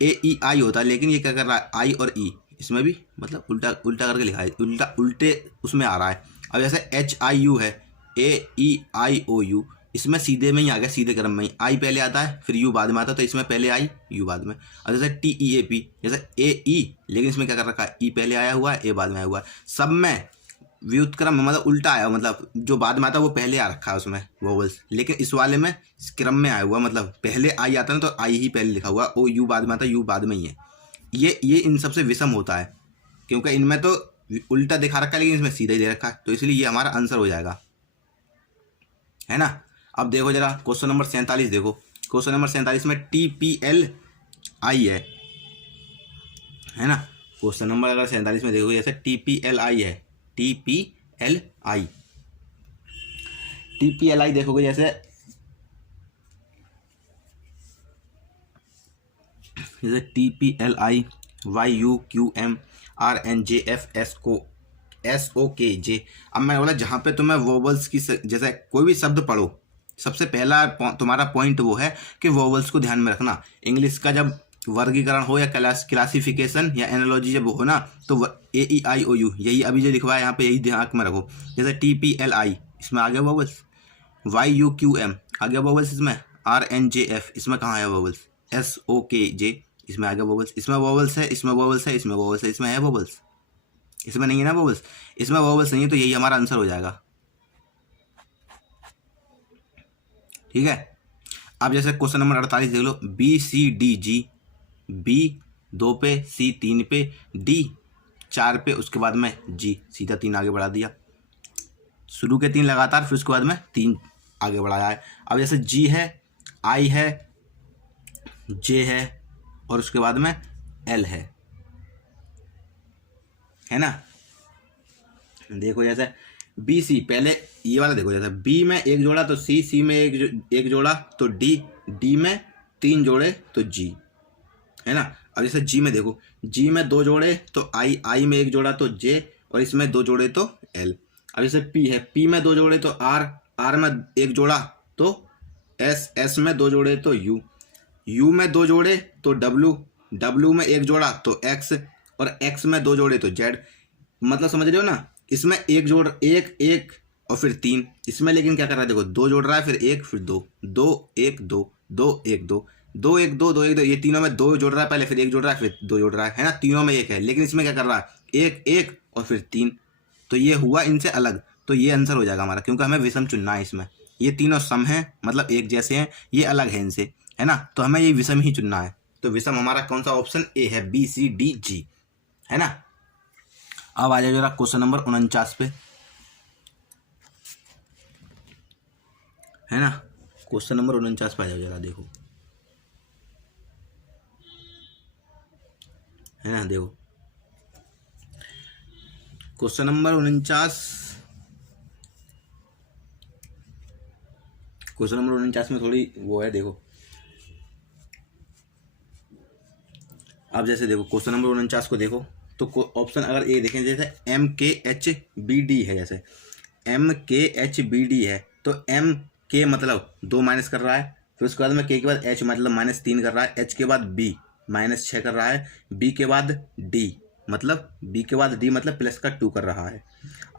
AEI होता है, लेकिन ये क्या कर रहा है I और E, इसमें भी मतलब उल्टा उल्टा करके लिखा है, उल्टे उसमें आ रहा है। अब जैसे HIU है, AEIOU, इसमें सीधे में ही आ गया, सीधे क्रम में ही आई पहले आता है फिर यू बाद में आता है, तो इसमें पहले आई यू बाद में। और जैसे TEAP, जैसे AE, लेकिन इसमें क्या कर रखा है, ई पहले आया हुआ है, ए बाद में आया हुआ है। सब में व्युत्क्रम में मतलब उल्टा आया, मतलब जो बाद में आता है वो पहले आ रखा है उसमें वोवल्स, लेकिन इस वाले में क्रम में आया हुआ, मतलब पहले आई आता है ना, तो आई ही पहले लिखा हुआ, ओ यू बाद में आता है, यू बाद में ही है। ये इन सबसे विषम होता है, क्योंकि इनमें तो उल्टा दिखा रखा है लेकिन इसमें सीधा ही दे रखा है, तो इसलिए ये हमारा आंसर हो जाएगा, है ना। अब देखो जरा क्वेश्चन नंबर 47 देखो। क्वेश्चन नंबर 47 में TPLI है ना। क्वेश्चन नंबर अगर 47 में देखो, जैसे TPLI है, TPLI देखोगे, जैसे TPLI YUQM RNJF SOKJ। अब मैं बोला जहाँ पे तुम्हें वोवल्स की जैसे कोई भी शब्द पढ़ो, सबसे पहला तुम्हारा पॉइंट वो है कि वोवल्स को ध्यान में रखना। इंग्लिश का जब वर्गीकरण हो या क्लासिफिकेशन या एनालॉजी जब हो ना, तो AEIOU यही अभी जो लिखवा है यहाँ पे, यही ध्यान में रखो। जैसे TPLI इसमें आ गया वोवल्स, YUQM आ गया वोवल्स, इसमें RNJF इसमें कहाँ है वोवल्स, SOKJ इसमें आ गया वोवल्स, इसमें वोवल्स है, इसमें वोवल्स है, इसमें वोवल्स है, इसमें है वोवल्स, इसमें नहीं है ना वोवल्स, इसमें वोवल्स नहीं है, तो यही हमारा आंसर हो जाएगा, ठीक है। अब जैसे क्वेश्चन नंबर 48 देख लो, BCDG, B 2 पे, C 3 पे, D 4 पे, उसके बाद में G सीधा 3 आगे बढ़ा दिया, शुरू के 3 लगातार, फिर उसके बाद में 3 आगे बढ़ाया है। अब जैसे G है, I है, J है, और उसके बाद में L है ना। देखो जैसे BC, पहले ये वाला देखो, जैसे B में एक जोड़ा तो C में एक जोड़ा तो D में 3 जोड़े तो G, है ना। अब जैसे G में देखो, G में 2 जोड़े तो I में एक जोड़ा तो J, और इसमें 2 जोड़े तो L। अब जैसे P है, P में 2 जोड़े तो R में एक जोड़ा तो S में 2 जोड़े तो U में 2 जोड़े तो W में एक जोड़ा तो X, और X में 2 जोड़े तो Z। मतलब समझ रहे हो ना, इसमें एक और फिर 3, इसमें लेकिन क्या कर रहा है, देखो 2 जोड़ रहा है, फिर 1 फिर 2, 2 1 2 2 1 2 2 1 2 2 1 2, ये तीनों में 2 जोड़ रहा है, पहले फिर 1 जोड़ रहा है, फिर 2 जोड़ रहा है ना, तीनों में 1 है, लेकिन इसमें क्या कर रहा है 1 1 और फिर 3, तो ये हुआ इनसे अलग, तो ये आंसर हो जाएगा हमारा, क्योंकि हमें विषम चुनना है इसमें। ये तीनों सम हैं, मतलब एक जैसे हैं, ये अलग है इनसे, है ना, तो हमें ये विषम ही चुनना है। तो विषम हमारा कौन सा ऑप्शन ए है, BCDG, है ना। अब आ जाओ जरा क्वेश्चन नंबर 49 पे, है ना। क्वेश्चन नंबर 49 पे आ जाओ जरा, देखो, है ना। देखो क्वेश्चन नंबर 49, क्वेश्चन नंबर 49 में थोड़ी वो है, देखो। अब जैसे देखो क्वेश्चन नंबर 49 को देखो, तो ऑप्शन अगर ए देखें, जैसे MKHBD है, जैसे MKHBD है, तो MK मतलब 2 माइनस कर रहा है, फिर उसके बाद में K के बाद H मतलब -3 कर रहा है, H के बाद B -6 कर रहा है, B के बाद D मतलब B के बाद D मतलब +2 कर रहा है।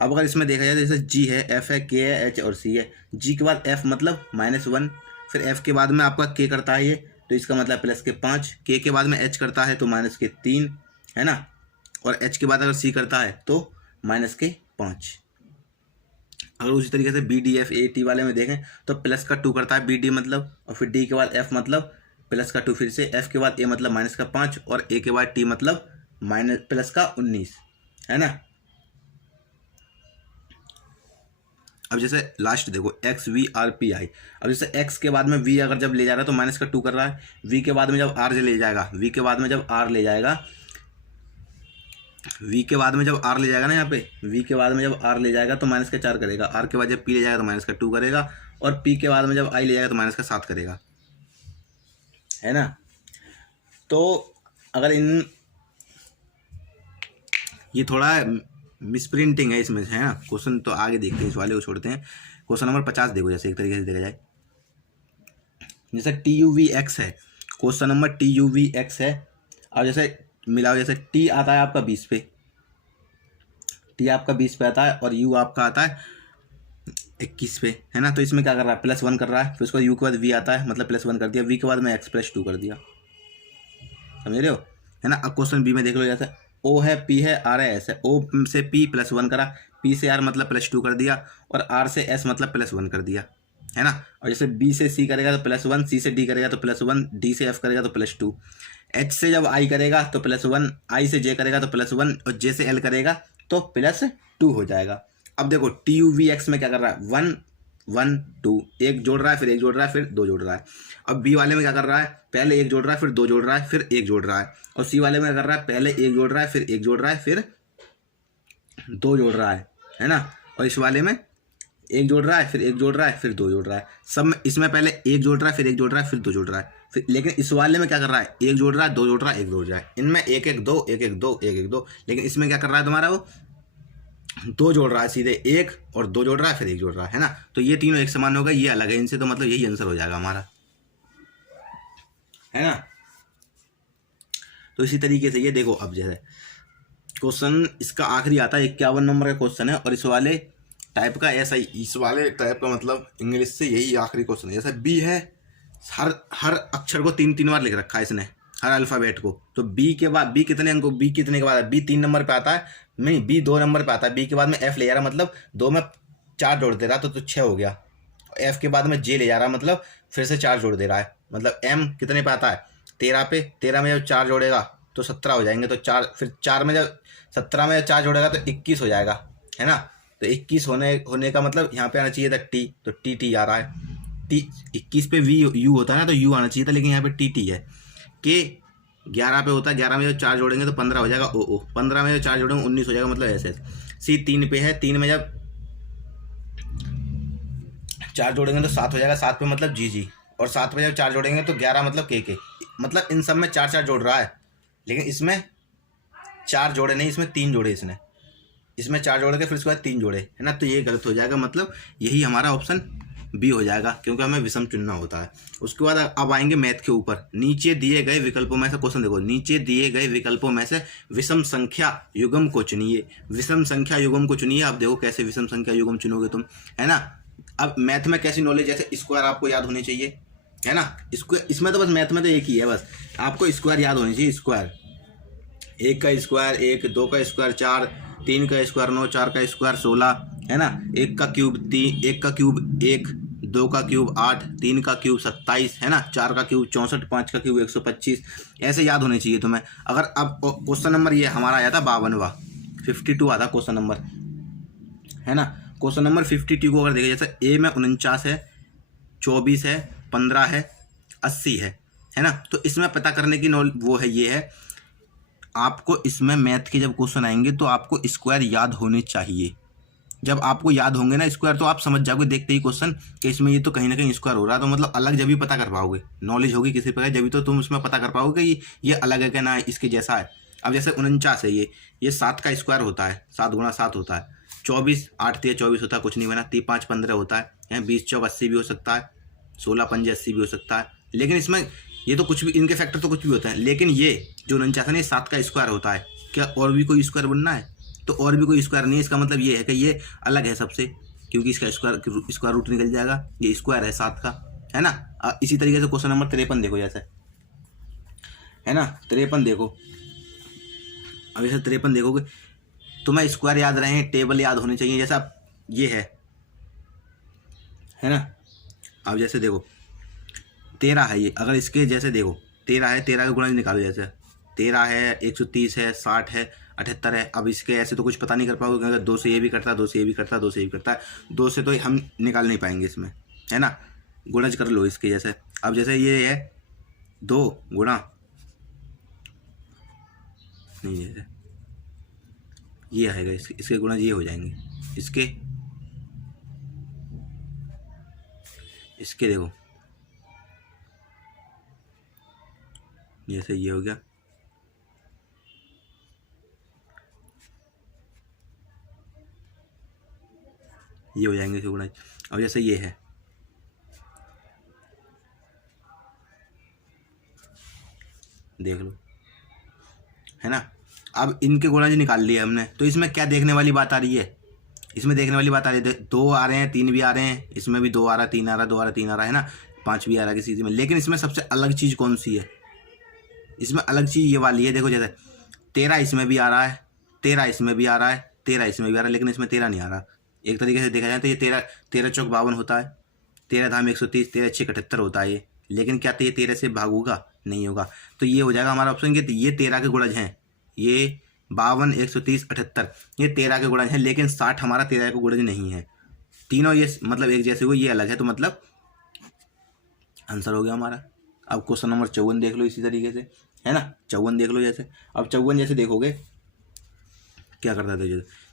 अब अगर इसमें देखा जाए, जैसे G है, F है, K है, H और C है, G के बाद F मतलब -1, फिर F के बाद में आपका K करता है ये, तो इसका मतलब +5, K के बाद में H करता है तो -3, है ना, और H के बाद अगर C करता है तो -5। अगर उसी तरीके से BDFAT वाले में देखें तो +2 करता है BD मतलब, और फिर D के बाद F मतलब +2, फिर से F के बाद A मतलब -5, और A के बाद T मतलब +19, है ना। अब जैसे लास्ट देखो XVRPI, अब जैसे X के बाद में V अगर जब ले जा रहा है तो -2 कर रहा है, V के बाद में जब R ले जाएगा, V के बाद में जब R ले जाएगा, V के बाद में जब R ले जाएगा ना, यहाँ पे V के बाद में जब R ले जाएगा तो -4 करेगा, R के बाद जब P ले जाएगा तो -2 करेगा, और P के बाद में जब I ले जाएगा तो -7 करेगा, है ना। तो अगर इन ये थोड़ा मिसप्रिंटिंग है इसमें, है ना। क्वेश्चन तो आगे देखते हैं, इस वाले को छोड़ते हैं। क्वेश्चन नंबर 50 देखो, जैसे एक तरीके से देखा जाए, जैसे टी यू वी एक्स है, question number T U V X है, और जैसे मिलाओ, जैसे टी आता है आपका 20 पे, टी आपका 20 पे आता है और यू आपका आता है 21 पे, है ना। तो इसमें क्या कर रहा है, +1 कर रहा है, फिर उसके बाद यू के बाद वी आता है, मतलब +1 कर दिया, वी के बाद में x+2 कर दिया, समझ रहे हो, है ना। अब क्वेश्चन बी में देख लो, जैसे ओ है, पी है, आर है, एस है, ओ से पी +1 करा, पी से आर मतलब +2 कर दिया, और आर से एस मतलब +1 कर दिया, है ना। और जैसे बी से सी करेगा तो +1, सी से डी करेगा तो +1, डी से एफ करेगा तो +2, एच से जब आई करेगा तो +1, आई से जे करेगा तो +1, और जे से एल करेगा तो +2 हो जाएगा। अब देखो टी यू वी एक्स में क्या कर रहा है, 1 1 2, एक जोड़ रहा है, फिर एक जोड़ रहा है, फिर दो जोड़ रहा है। अब बी वाले में क्या कर रहा है, पहले एक जोड़ रहा है, फिर दो जोड़ रहा है, फिर एक जोड़ रहा है। और सी वाले में क्या कर रहा है, पहले एक जोड़ रहा है, फिर एक जोड़ रहा है, फिर दो जोड़ रहा है ना। और इस वाले में एक जोड़ रहा है, फिर एक जोड़ रहा है, फिर दो जोड़ रहा है। सब में इसमें पहले एक जोड़ रहा है, फिर एक जोड़ रहा है, फिर दो जोड़ रहा है, फिर लेकिन इस वाले में क्या कर रहा है, एक जोड़ रहा है, दो जोड़ रहा है, एक जोड़ रहा है। इनमें एक एक दो, एक एक दो, एक एक दो, लेकिन इसमें क्या कर रहा है तुम्हारा, वो दो जोड़ रहा है सीधे, एक और दो जोड़ रहा है, फिर एक जोड़ रहा है ना। तो ये तीनों एक समान होगा, ये अलग है इनसे, तो मतलब यही आंसर हो जाएगा हमारा, है ना। तो इसी तरीके से ये देखो, अब जैसे क्वेश्चन इसका आखिरी आता है, 51 नंबर का क्वेश्चन है, और इस वाले टाइप का ऐसा ही, इस वाले टाइप का मतलब इंग्लिश से यही आखिरी क्वेश्चन है। जैसे बी है, हर हर अक्षर को 3 3 बार लिख रखा है इसने, हर अल्फ़ाबेट को। तो बी के बाद, बी कितने अंकों, बी कितने के बाद, बी 3 नंबर पे आता है, नहीं बी 2 नंबर पे आता है, बी के बाद में एफ ले जा रहा, मतलब 2 में 4 जोड़ दे रहा, तो 6 हो गया। एफ के बाद में जे ले जा रहा, मतलब फिर से 4 जोड़ दे रहा है, मतलब एम कितने पे आता है, 13 पे, 13 में जब 4 जोड़ेगा तो 17 हो जाएंगे, तो 4, फिर 4 में जब 17 में जब 4 जोड़ेगा तो 21 हो जाएगा, है ना। तो 21 होने का मतलब यहाँ पे आना चाहिए था टी, तो टी टी आ रहा है, टी 21 पे वी यू होता है ना, तो यू आना चाहिए था, लेकिन यहाँ पे टी टी है। के 11 पे होता है, 11 में जब 4 जोड़ेंगे तो 15 हो जाएगा, ओ ओ 15 में जब 4 जोड़ेंगे 19 हो जाएगा, मतलब ऐसे। सी 3 पे है, 3 में जब 4 जोड़ेंगे तो 7 हो जाएगा, 7 पे मतलब जी जी, और 7 पे जब 4 जोड़ेंगे तो 11 मतलब के, मतलब इन सब में 4 4 जोड़ रहा है, लेकिन इसमें 4 जोड़े नहीं, इसमें 3 जोड़े, इसमें 4 जोड़ के फिर उसके बाद 3 जोड़े, है ना। तो ये गलत हो जाएगा, मतलब यही हमारा ऑप्शन बी हो जाएगा, क्योंकि हमें विषम चुनना होता है। उसके बाद अब आएंगे मैथ के ऊपर, नीचे दिए गए विकल्पों में से, क्वेश्चन देखो, नीचे दिए गए विकल्पों में से विषम संख्या युग्म को चुनिए, विषम संख्या युग्म को चुनिए। अब देखो कैसे विषम संख्या युग्म चुनोगे तुम, है ना। अब मैथ में कैसी नॉलेज, जैसे स्क्वायर आपको याद होनी चाहिए, है ना। इसमें तो बस मैथ में तो एक ही है, बस आपको स्क्वायर याद होनी चाहिए। स्क्वायर, 1 का स्क्वायर 1, 2 का स्क्वायर 4, 3 का स्क्वायर 9, 4 का स्क्वायर 16, है ना। 1 का क्यूब 3, 1 का क्यूब 1, 2 का क्यूब 8, 3 का क्यूब 27, है ना, 4 का क्यूब 64, 5 का क्यूब 125, ऐसे याद होने चाहिए तुम्हें। अगर अब क्वेश्चन नंबर ये हमारा आया था 52वां, 52 आता क्वेश्चन नंबर, है ना। क्वेश्चन नंबर 52 को अगर देखें, जैसे ए में 49 है, 24 है, 15 है, 80 है ना। तो इसमें पता करने की वो है, ये है आपको, इसमें मैथ के जब क्वेश्चन आएंगे तो आपको स्क्वायर याद होने चाहिए। जब आपको याद होंगे ना स्क्वायर, तो आप समझ जाओगे देखते ही क्वेश्चन कि इसमें ये तो कहीं ना कहीं स्क्वायर हो रहा है, तो मतलब अलग जब भी पता कर पाओगे, नॉलेज होगी किसी प्रकार, जब भी तो तुम उसमें पता कर पाओगे कि ये अलग है क्या ना, इसके जैसा है। अब जैसे 49 है, ये 7 का स्क्वायर होता है, 7 गुणा 7 होता है, 24 8 3 24 होता है, कुछ नहीं बना, 3 5 15 होता है, 20 चौक 80 भी हो सकता है, 16 पंजे 80 भी हो सकता है। लेकिन इसमें ये तो कुछ भी, इनके फैक्टर तो कुछ भी होता है, लेकिन ये जो 49 है ना, 7 का स्क्वायर होता है। क्या और भी कोई स्क्वायर बनना है, तो और भी कोई स्क्वायर नहीं है, इसका मतलब ये है कि ये अलग है सबसे, क्योंकि इसका स्क्वायर रूट निकल जाएगा, ये स्क्वायर है 7 का, है ना। इसी तरीके से क्वेश्चन नंबर 53 देखो, जैसे, है ना, 53 देखो। अब जैसे 53 देखोगे, तुम्हें स्क्वायर याद रहे, टेबल याद होने चाहिए, जैसा ये है ना। अब जैसे देखो 13 है ये, अगर इसके जैसे देखो 13 है, 13 का गुणा निकालो, जैसे 13 है, 130 है, 60 है, 78 है। अब इसके ऐसे तो कुछ पता नहीं कर पाओगे, क्योंकि 2 से ये भी करता है, 2 से ये भी करता है, 2 से ये भी करता है, 2 से तो हम निकाल नहीं पाएंगे इसमें, है ना। गुणज कर लो इसके जैसे। अब जैसे ये है 2 गुणा, नहीं जैसे ये आएगा, इसके गुणज ये हो जाएंगे, इसके देखो, जैसे ये हो गया, ये हो जाएंगे इसके गुणज। अब जैसे ये है, देख लो, है ना। अब इनके गुणज निकाल लिए हमने, तो इसमें क्या देखने वाली बात आ रही है, इसमें देखने वाली बात आ रही है, 2 आ रहे हैं, 3 भी आ रहे हैं, इसमें भी 2 आ रहा, 3 आ रहा, 2 आ रहा, 3 आ रहा है ना, 5 भी आ रहा किसी में। लेकिन इसमें सबसे अलग चीज़ कौन सी है, इसमें अलग चीज़ ये वाली है, देखो जैसे 13 इसमें भी आ रहा है, 13 इसमें भी आ रहा है, 13 इसमें भी आ रहा है, लेकिन इसमें 13 नहीं आ रहा। एक तरीके से देखा जाए तो ये 13 चौक 52 होता है, 13 धाम 130, 13 6 78 होता है ये। लेकिन क्या ये 13 से भाग होगा, नहीं होगा। तो ये हो जाएगा हमारा ऑप्शन कि ये 13 के गुणज हैं, ये 52 130 78 ये 13 के गुणज हैं, लेकिन 60 हमारा 13 का गुणज नहीं है। तीनों ये मतलब एक जैसे हुए, ये अलग है, तो मतलब आंसर हो गया हमारा। अब क्वेश्चन नंबर 54 देख लो इसी तरीके से, है ना। 54 देख लो जैसे, अब 54 जैसे देखोगे क्या करता था,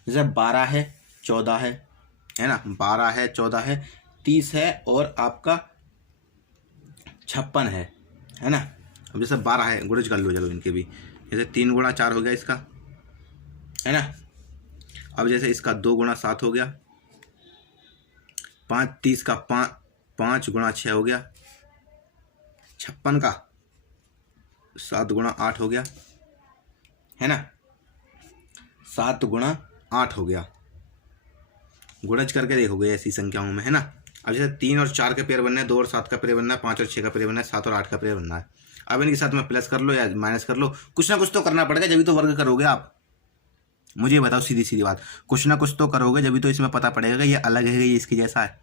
जैसे 12 है 14 है ना, 12 है 14 है 30 है और आपका 56 है ना। अब जैसे 12 है, गुणज कर लो चलो इनके भी, जैसे 3 गुणा 4 हो गया इसका, है ना। अब जैसे इसका 2 गुणा 7 हो गया, 30 का 5 गुणा 6 हो गया, 56 का 7 गुणा 8 हो गया, है ना, 7 गुणा 8 हो गया। गुणज करके देखोगे ऐसी संख्याओं में, है ना। अब जैसे 3 और 4 का पेयर बनना है, 2 और 7 का पेयर बनना है, 5 और 6 का पेयर बनना है, 7 और 8 का पेयर बनना है। अब इनके साथ में प्लस कर लो या माइनस कर लो, कुछ ना कुछ तो करना पड़ेगा, जब भी तो वर्ग करोगे आप। मुझे बताओ सीधी सीधी बात, कुछ ना कुछ तो करोगे जब भी तो इसमें पता पड़ेगा कि ये अलग है, ये इसके जैसा है।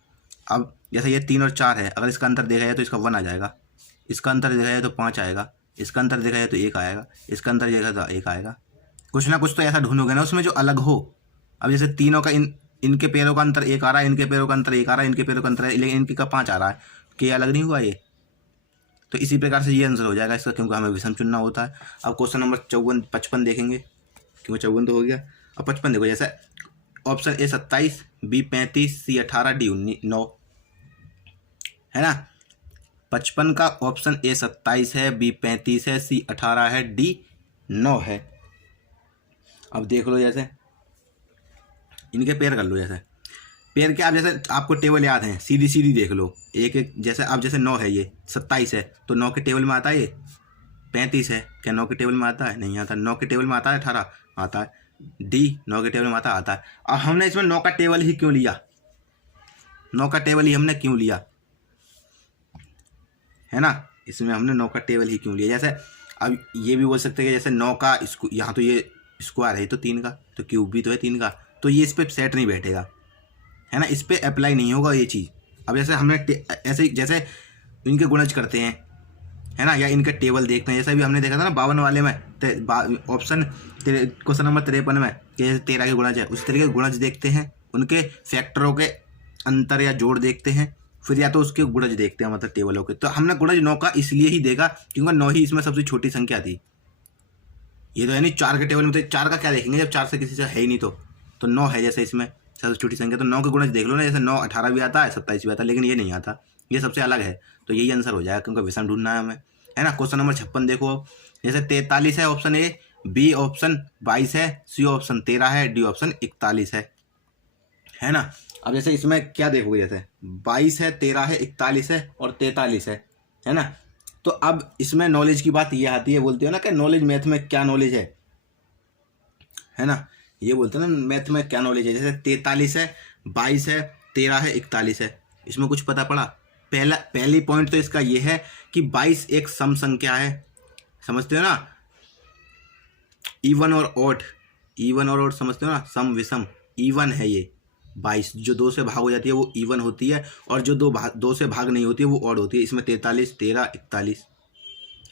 अब जैसे ये 3 और 4 है, अगर इसका अंतर देखा जाए तो इसका 1 आ जाएगा, इसका अंतर देखा जाए तो 5 आएगा, इसका अंतर देखा जाए तो 1 आएगा, इसका अंतर देखा तो 1 आएगा। कुछ ना कुछ तो ऐसा ढूंढोगे ना उसमें जो अलग हो। अब जैसे तीनों का इनके पैरों का अंतर 1 आ रहा है, इनके पैरों का अंतर 1 आ रहा है, इनके पैरों का अंतर है, लेकिन इनके का 5 आ रहा है, कि अलग नहीं हुआ ये। तो इसी प्रकार से ये आंसर हो जाएगा इसका, क्योंकि हमें विषम चुनना होता है। अब क्वेश्चन नंबर 55 देखेंगे, क्योंकि 54 तो हो गया। अब 55 देखो, जैसे option A 27, B 35, C 18, D 9, है ना। 55 का ऑप्शन ए 27 है, बी 35 है, सी 18 है, डी 9 है। अब देख लो जैसे इनके पेयर कर लो, जैसे पेयर के आप जैसे आपको टेबल याद है, सीधी सीधी देख लो एक एक। जैसे अब जैसे 9 है, ये 27 है, तो 9 के टेबल में आता है, ये 35 है, क्या 9 के टेबल में आता है, नहीं आता। 9 के टेबल में आता है 18, आता है। डी 9 के टेबल में आता है। अब हमने इसमें 9 का टेबल ही क्यों लिया, 9 का टेबल ही हमने क्यों लिया, है ना। इसमें हमने 9 का टेबल ही क्यों लिया। जैसे अब ये भी बोल सकते हैं कि जैसे 9 का यहाँ तो ये स्क्वायर है तो 3 का, तो क्यूब भी तो है 3 का, तो ये इस पर सेट नहीं बैठेगा, है ना, इस पर अप्लाई नहीं होगा ये चीज़। अब जैसे हमने ऐसे जैसे इनके गुणज करते हैं, है ना, या इनका टेबल देखते हैं, जैसा भी हमने देखा था ना 52 वाले में, ऑप्शन क्वेश्चन नंबर 53 में, कि जैसे 13 के गुणज है, उस तरीके के गुणज देखते हैं, उनके फैक्टरों के अंतर या जोड़ देखते हैं, फिर या तो उसके गुणज देखते हैं, मतलब टेबलों के। तो हमने गुणज 9 का इसलिए ही देखा क्योंकि 9 ही इसमें सबसे छोटी संख्या थी। ये तो है नहीं 4 के टेबल में, तो 4 का क्या देखेंगे जब 4 से किसी से है ही नहीं, तो 9 है जैसे इसमें सबसे छोटी संख्या, तो 9 के गुणज देख लो ना, जैसे 9 18 भी आता है, 27 भी आता है, लेकिन ये नहीं आता, ये सबसे अलग है। तो यही आंसर हो जाएगा, क्योंकि विषम ढूंढना है हमें, है ना। क्वेश्चन नंबर 56 देखो, जैसे 43 है ऑप्शन ए, बी ऑप्शन 22 है, सी ऑप्शन 13 है, डी ऑप्शन 41 है ना। अब जैसे इसमें क्या देखोगे, जैसे 22 है, 13 है, 41 है और 43 है ना। तो अब इसमें नॉलेज की बात ये आती है, बोलते हो ना कि नॉलेज मैथ में क्या नॉलेज है ना, ये बोलते हैं ना मैथ में क्या नॉलेज है। जैसे 43 है, 22 है, 13 है, 41 है, इसमें कुछ पता पड़ा। पहली पॉइंट तो इसका ये है कि 22 एक सम संख्या है, समझते हो ना, इवन और ऑड समझते हो ना, सम विषम इवन है ये। 22 जो 2 से भाग हो जाती है वो इवन होती है, और जो 2 से भाग नहीं होती है वो ऑड होती है। इसमें 43, 13, 41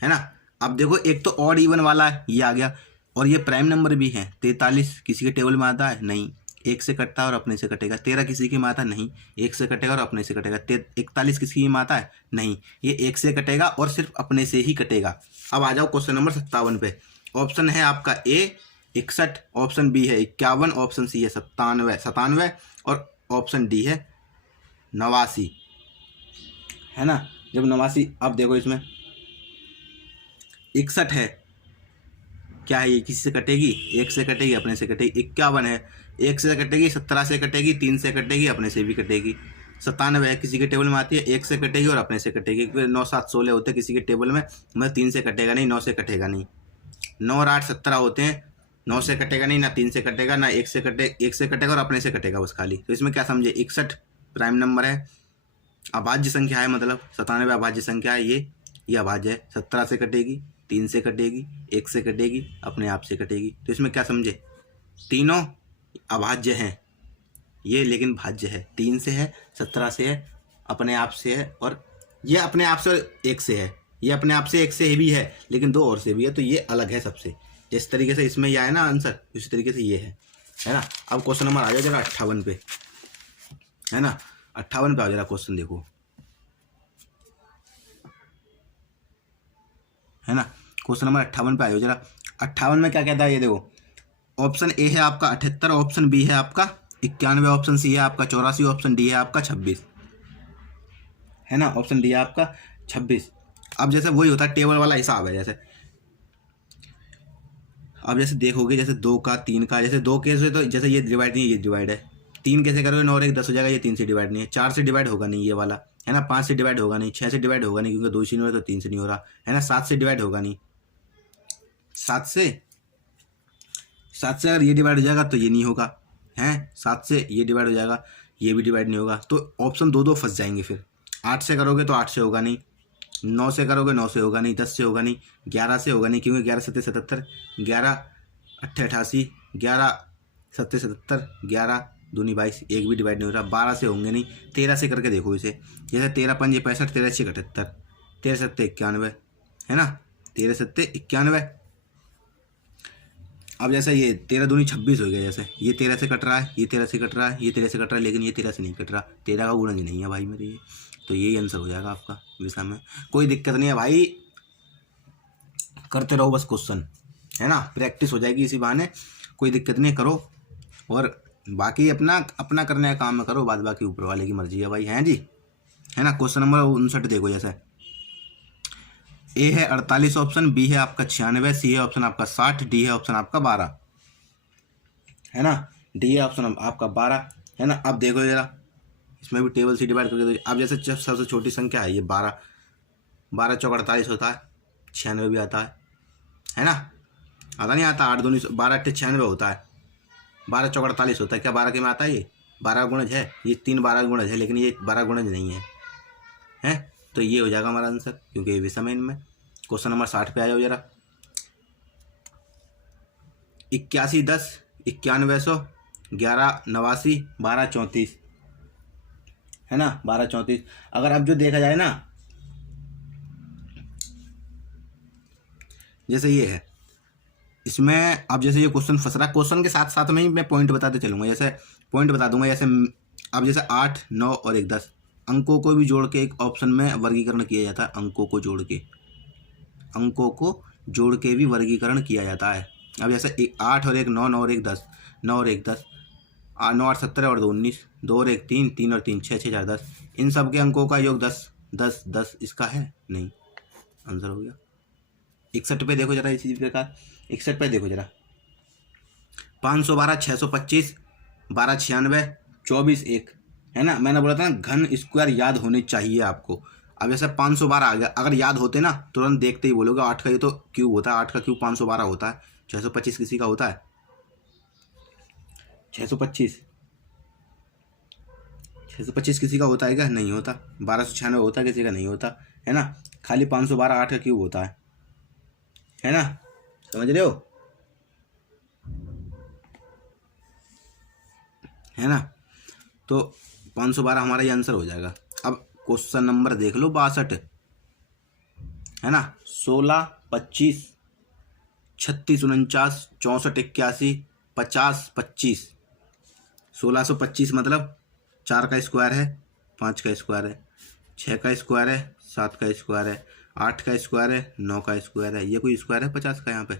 है ना। अब देखो एक तो ऑड इवन वाला है, ये आ गया, और ये प्राइम नंबर भी है। 43 किसी के टेबल में आता है नहीं, 1 से कटता है और अपने से कटेगा। 13 किसी के में आता है नहीं, 1 से कटेगा और अपने से कटेगा। 41 किसी में आता है नहीं, ये 1 से कटेगा और सिर्फ अपने से ही कटेगा। अब आ जाओ क्वेश्चन नंबर 57 पे। ऑप्शन है आपका ए 61, ऑप्शन बी है 51, ऑप्शन सी है 97 और ऑप्शन डी है 89, है ना। जब 89, अब देखो इसमें 61 है, क्या है ये, किसी से कटेगी, 1 से कटेगी, अपने से कटेगी। 51 है, 1 से कटेगी, 17 से कटेगी, 3 से कटेगी, अपने से भी कटेगी। 97 है किसी के टेबल में आती है, 1 से कटेगी और अपने से कटेगी। 9 7 16 होते हैं किसी के टेबल में, मतलब 3 से कटेगा नहीं, 9 से कटेगा नहीं। 9 और 8 17 होते हैं, 9 से कटेगा नहीं, ना 3 से कटेगा, ना 1 से कटेगा और अपने से कटेगा बस खाली। तो इसमें क्या समझे, 61 प्राइम नंबर है, अभाज्य संख्या है, मतलब 97 अभाज्य संख्या है। ये अभाज्य है। 17 से कटेगी, 3 से कटेगी, 1 से कटेगी, अपने आप से कटेगी। तो इसमें क्या समझे, तीनों अभाज्य हैं ये, लेकिन भाज्य है। 3 से है, 17 से है, अपने आप से है, और ये अपने आप से 1 से है, ये अपने आप से 1 से भी है, लेकिन 2 और से भी है, तो ये अलग है सबसे। जिस तरीके से इसमें यह है ना आंसर, उसी तरीके से ये है ना। अब क्वेश्चन नंबर आ जाए जरा 58 पे, है ना। 58 पे आ जरा क्वेश्चन देखो, है ना। क्वेश्चन नंबर 58 पे आयो जरा। 58 में क्या कहता है ये देखो, ऑप्शन ए है आपका 78, ऑप्शन बी है आपका 91, ऑप्शन सी है आपका 84, ऑप्शन डी है आपका 26, है ना। ऑप्शन डी है आपका 26। अब जैसे वही होता है टेबल वाला हिसाब है, जैसे अब जैसे देखोगे, जैसे 2 का 3 का, जैसे 2 केस है तो जैसे ये डिवाइड नहीं है, ये डिवाइड है। 3 कैसे करोगे, 9 और 1 10 हो जाएगा, ये 3 से डिवाइड नहीं है। 4 से डिवाइड होगा नहीं ये वाला, है ना। 5 से डिवाइड होगा नहीं, 6 से डिवाइड होगा नहीं, क्योंकि 2 से नहीं हो रहा तो 3 से नहीं हो रहा, है ना। 7 से डिवाइड होगा नहीं, 7 से अगर ये डिवाइड हो जाएगा तो ये नहीं होगा, हैं। 7 से ये डिवाइड हो जाएगा, ये भी डिवाइड नहीं होगा, तो ऑप्शन 2 फंस जाएंगे फिर। 8 से करोगे तो 8 से होगा नहीं, 9 से करोगे 9 से होगा नहीं, 10 से होगा नहीं, 11 से होगा नहीं, क्योंकि 11 7 77, 11 8 88, 11 7 77, 11 दूनी 22, एक भी डिवाइड नहीं हो रहा। 12 से होंगे नहीं, 13 से करके देखो इसे, जैसे 13 5 65, 13 6 78, 13 7 91, है ना। 13 7 91। अब जैसे ये 13 दूनी 26 हो गया, जैसे ये 13 से कट रहा है, ये 13 से कट रहा है, ये 13 से कट रहा है, लेकिन ये 13 से नहीं कट रहा, 13 का गुणज नहीं है भाई मेरे ये। तो यही आंसर हो जाएगा आपका विषय में। कोई दिक्कत नहीं है भाई, करते रहो बस क्वेश्चन, है ना। प्रैक्टिस हो जाएगी इसी बहाने, कोई दिक्कत नहीं, करो। और बाकी अपना अपना करने का काम में करो, बाद बाकी ऊपर वाले की मर्जी है भाई, हैं जी, है ना। क्वेश्चन नंबर 59 देखो, जैसे ए है 48 ऑप्शन, बी है आपका 96, सी है ऑप्शन आपका 60, डी है ऑप्शन आपका 12, है ना। डी है ऑप्शन आपका 12, है ना। अब देखो जरा, इसमें भी टेबल से डिवाइड करके दो। अब जैसे सबसे छोटी संख्या है ये 12, 12 चौक 48 होता है, 96 भी आता है ना। आता नहीं आता, 8 दूनी 12 8 96 होता है, 12 चौक 48 होता है। क्या 12 के में आता है ये 12 गुणज है, ये 3 12 गुणज है, लेकिन ये 12 गुणज नहीं है, हैं। तो ये हो जाएगा हमारा आंसर, क्योंकि ये भी समय इनमें। क्वेश्चन नंबर 60 पे आ जाओ जरा। 81 10 9100 11 89 12 34, है ना। 12 34। अगर अब जो देखा जाए ना, जैसे ये है, इसमें अब जैसे ये क्वेश्चन फंस रहा, क्वेश्चन के साथ साथ में ही मैं पॉइंट बताते चलूँगा, जैसे पॉइंट बता दूंगा। जैसे अब जैसे 8 9 और 1 10 अंकों को भी जोड़ के एक ऑप्शन में वर्गीकरण किया जाता है, अंकों को जोड़ के भी वर्गीकरण किया जाता है। अब जैसे 8 और 1 9, 9 और 1 10, 9 और 1 10, 9 8 17 और 2 19, 2 और 1 3, 3 और 3 6, 6 4 10, इन सब के अंकों का योग 10 10 10 इसका है नहीं, आंसर हो गया। 61 पे देखो जरा, इसी प्रकार 61 पे देखो जरा, 512 625 12 96 24 1, है ना। मैंने बोला था ना घन स्क्वायर याद होने चाहिए आपको। अब जैसे 512 आ गया, अगर याद होते ना तुरंत देखते ही बोलोगे 8 का ये तो क्यूब होता है, 8 का क्यूब 512 होता है। 625 किसी का होता है, 625 किसी का होता है क्या, नहीं होता। 1296 होता है, किसी का नहीं होता, है ना। खाली 512 8 का क्यूब होता है ना, समझ रहे हो, है ना। तो 512 हमारा ये आंसर हो जाएगा। अब क्वेश्चन नंबर देख लो 62, है ना। 16 25 36 49 64 81 50 25, 1625 मतलब 4 का स्क्वायर है, 5 का स्क्वायर है, 6 का स्क्वायर है, 7 का स्क्वायर है, 8 का स्क्वायर है, 9 का स्क्वायर है। ये कोई स्क्वायर है 50 का, यहाँ पे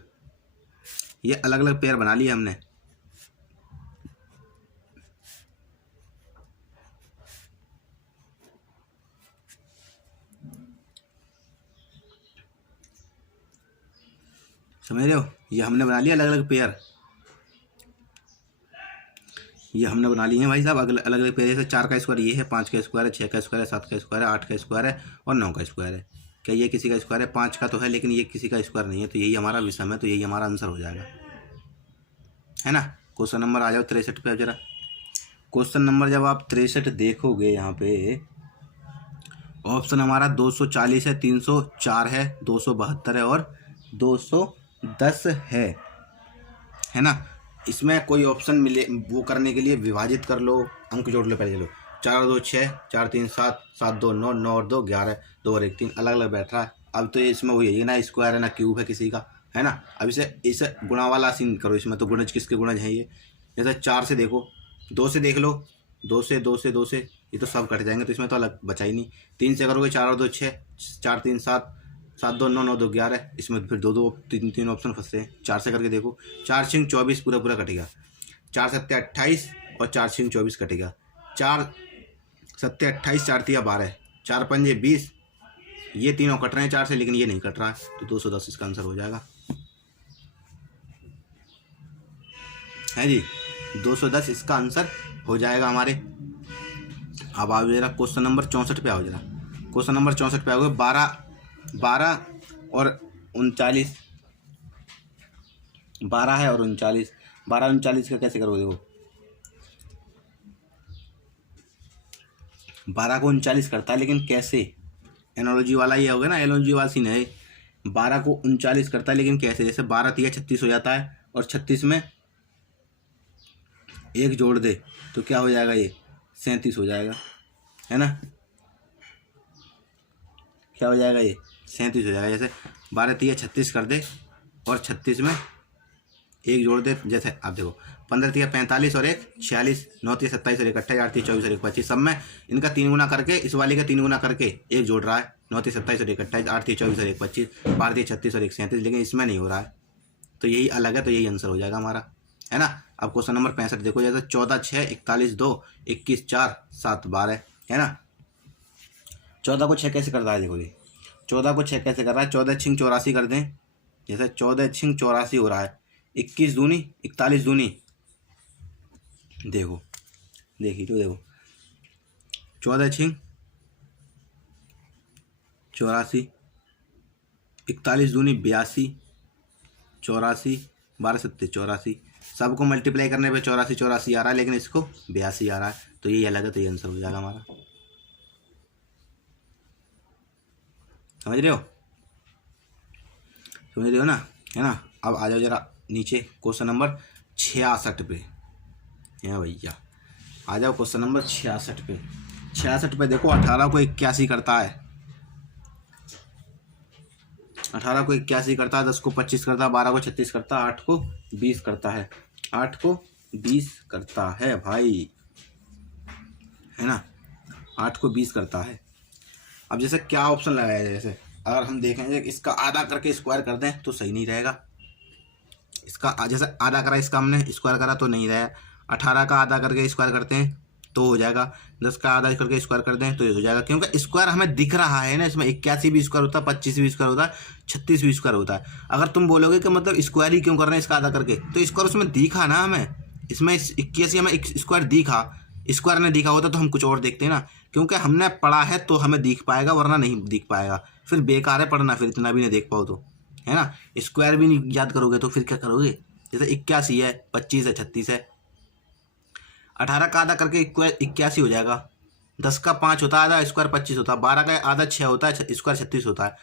ये अलग अलग पेयर बना लिए हमने। समझ रहे हो, ये हमने बना लिया अलग अलग पेयर। ये हमने बना लिए हैं भाई साहब अलग अलग पेज से। 4 का स्क्वायर ये है, 5 का स्क्वायर है, 6 का स्क्वायर है, 7 का स्क्वायर है, 8 का स्क्वायर है और 9 का स्क्वायर है। क्या ये किसी का स्क्वायर है? 5 का तो है लेकिन ये किसी का स्क्वायर नहीं है, तो यही हमारा विषम है, तो यही हमारा आंसर हो जाएगा, है ना। क्वेश्चन नंबर आ जाओ 63 पे। अब जरा क्वेश्चन नंबर जब आप 63 देखोगे यहाँ पे ऑप्शन हमारा 240 है, 304 है, 272 है और 210 है ना। इसमें कोई ऑप्शन मिले वो करने के लिए विभाजित कर लो, अंक जोड़ लो पहले। चलो 4 और 2 6, 4 3 7, 7 2 9, 9 और 2 11, 2 और 1 3, अलग अलग बैठ रहा है। अब तो ये इसमें वही है ना स्क्वायर है ना क्यूब है किसी का, है ना। अब इसे गुणा वाला सीन करो, इसमें तो गुणज किसके गुणज हैं ये। जैसे 4 से देखो, 2 से देख लो, 2 से 2 से 2 से ये तो सब कट जाएंगे, तो इसमें तो अलग बचा ही नहीं। 3 से करोगे 4 और 2 6, 4 3 7, 7 2 9, 9 2 11, इसमें फिर 2 2 3 ऑप्शन फंसते हैं। 4 से करके देखो, 4 6 24 पूरा पूरा कटेगा, 4 7 28 और 4 6 24 कटेगा, 4 7 28, 4 3 12, 4 5 20, ये तीनों कट रहे हैं 4 से, लेकिन ये नहीं कट रहा है, तो 210 इसका आंसर हो जाएगा, है जी। 210 इसका आंसर हो जाएगा हमारे। अब आओ जरा क्वेश्चन नंबर 64 पे आओ जरा। क्वेश्चन नंबर 64 पे आओगे। 12 और 39, 12 है और 39, 12 39 का कैसे करोगे? देखो 12 को 39 करता है, लेकिन कैसे? एनोलॉजी वाला ये होगा ना, एनोलॉजी वाला सीन है। 12 को 39 करता है लेकिन कैसे? जैसे 12 3 36 हो जाता है और 36 में 1 जोड़ दे तो क्या हो जाएगा? ये 37 हो जाएगा, है ना। क्या हो जाएगा? ये 37 हो जाएगा। जैसे 12 3 36 कर दे और 36 में 1 जोड़ दे, जैसे आप देखो 15 3 45 और 1 46, 9 3 27 और 1 28, 8 3 24 और 1 25, सब में इनका 3 गुना करके इस वाले का 3 गुना करके 1 जोड़ रहा है। 9 3 27 और 1 28, 8 3 24 और 1 25, 12 3 36 और 1 37, लेकिन इसमें नहीं हो रहा है, तो यही अलग है, तो यही आंसर हो जाएगा हमारा, है ना। अब क्वेश्चन नंबर 65 देखो। जैसे 14 6 41 2 21 4 7 12, है ना। 14 को 6 कैसे करता है? देखो ये 14 को 6 कैसे कर रहा है? 14 6 84 कर दें। जैसे 14 6 84 हो रहा है, 21 दूनी 41 दूनी, देखो देखिए तो देखो 14 6 84, 41 दूनी 82, 84, 12 7 84, सबको मल्टीप्लाई करने पे 84 84 आ रहा है, लेकिन इसको 82 आ रहा है, तो यही अलग है, तो ये आंसर हो जाएगा हमारा। समझ रहे हो ना, है ना। अब आ जाओ जरा नीचे क्वेश्चन नंबर 66 पे, है भैया। आ जाओ क्वेश्चन नंबर 66 पे। 66 पे देखो 18 को 81 करता है, 18 को 81 करता है, 10 को 25 करता है, 12 को 36 करता है, 8 को 20 करता है, 8 को 20 करता है भाई, है ना। 8 को 20 करता है। अब जैसे क्या ऑप्शन लगाया जाए? जैसे अगर हम देखेंगे इसका आधा करके स्क्वायर कर दें तो सही नहीं रहेगा। इसका जैसे आधा करा, इसका हमने स्क्वायर करा तो नहीं रहेगा। 18 का आधा करके स्क्वायर करते हैं तो हो जाएगा, 10 का आधा करके स्क्वायर कर दें तो ये हो जाएगा, क्योंकि स्क्वायर हमें दिख रहा है ना। इसमें 81 भी स्क्वायर होता है, 25 भी स्क्वायर होता है, 36 भी स्क्वायर होता है। अगर तुम बोलोगे कि मतलब स्क्वायर ही क्यों कर रहे हैं इसका आधा करके, तो स्क्वायर उसमें दिखा ना हमें, इसमें 81 हमें स्क्वायर दिखा। स्क्वायर ने दिखा होता तो हम कुछ और देखते ना, क्योंकि हमने पढ़ा है तो हमें दिख पाएगा, वरना नहीं दिख पाएगा। फिर बेकार है पढ़ना, फिर इतना भी नहीं देख पाओ तो, है ना। स्क्वायर भी नहीं याद करोगे तो फिर क्या करोगे? जैसे 81 है, 25 है, 36 है, 18 का आधा करके 81 हो जाएगा। 10 का 5 होता है आधा, स्क्वायर 25 होता है। 12 का आधा 6 होता है, स्क्वायर 36 होता है।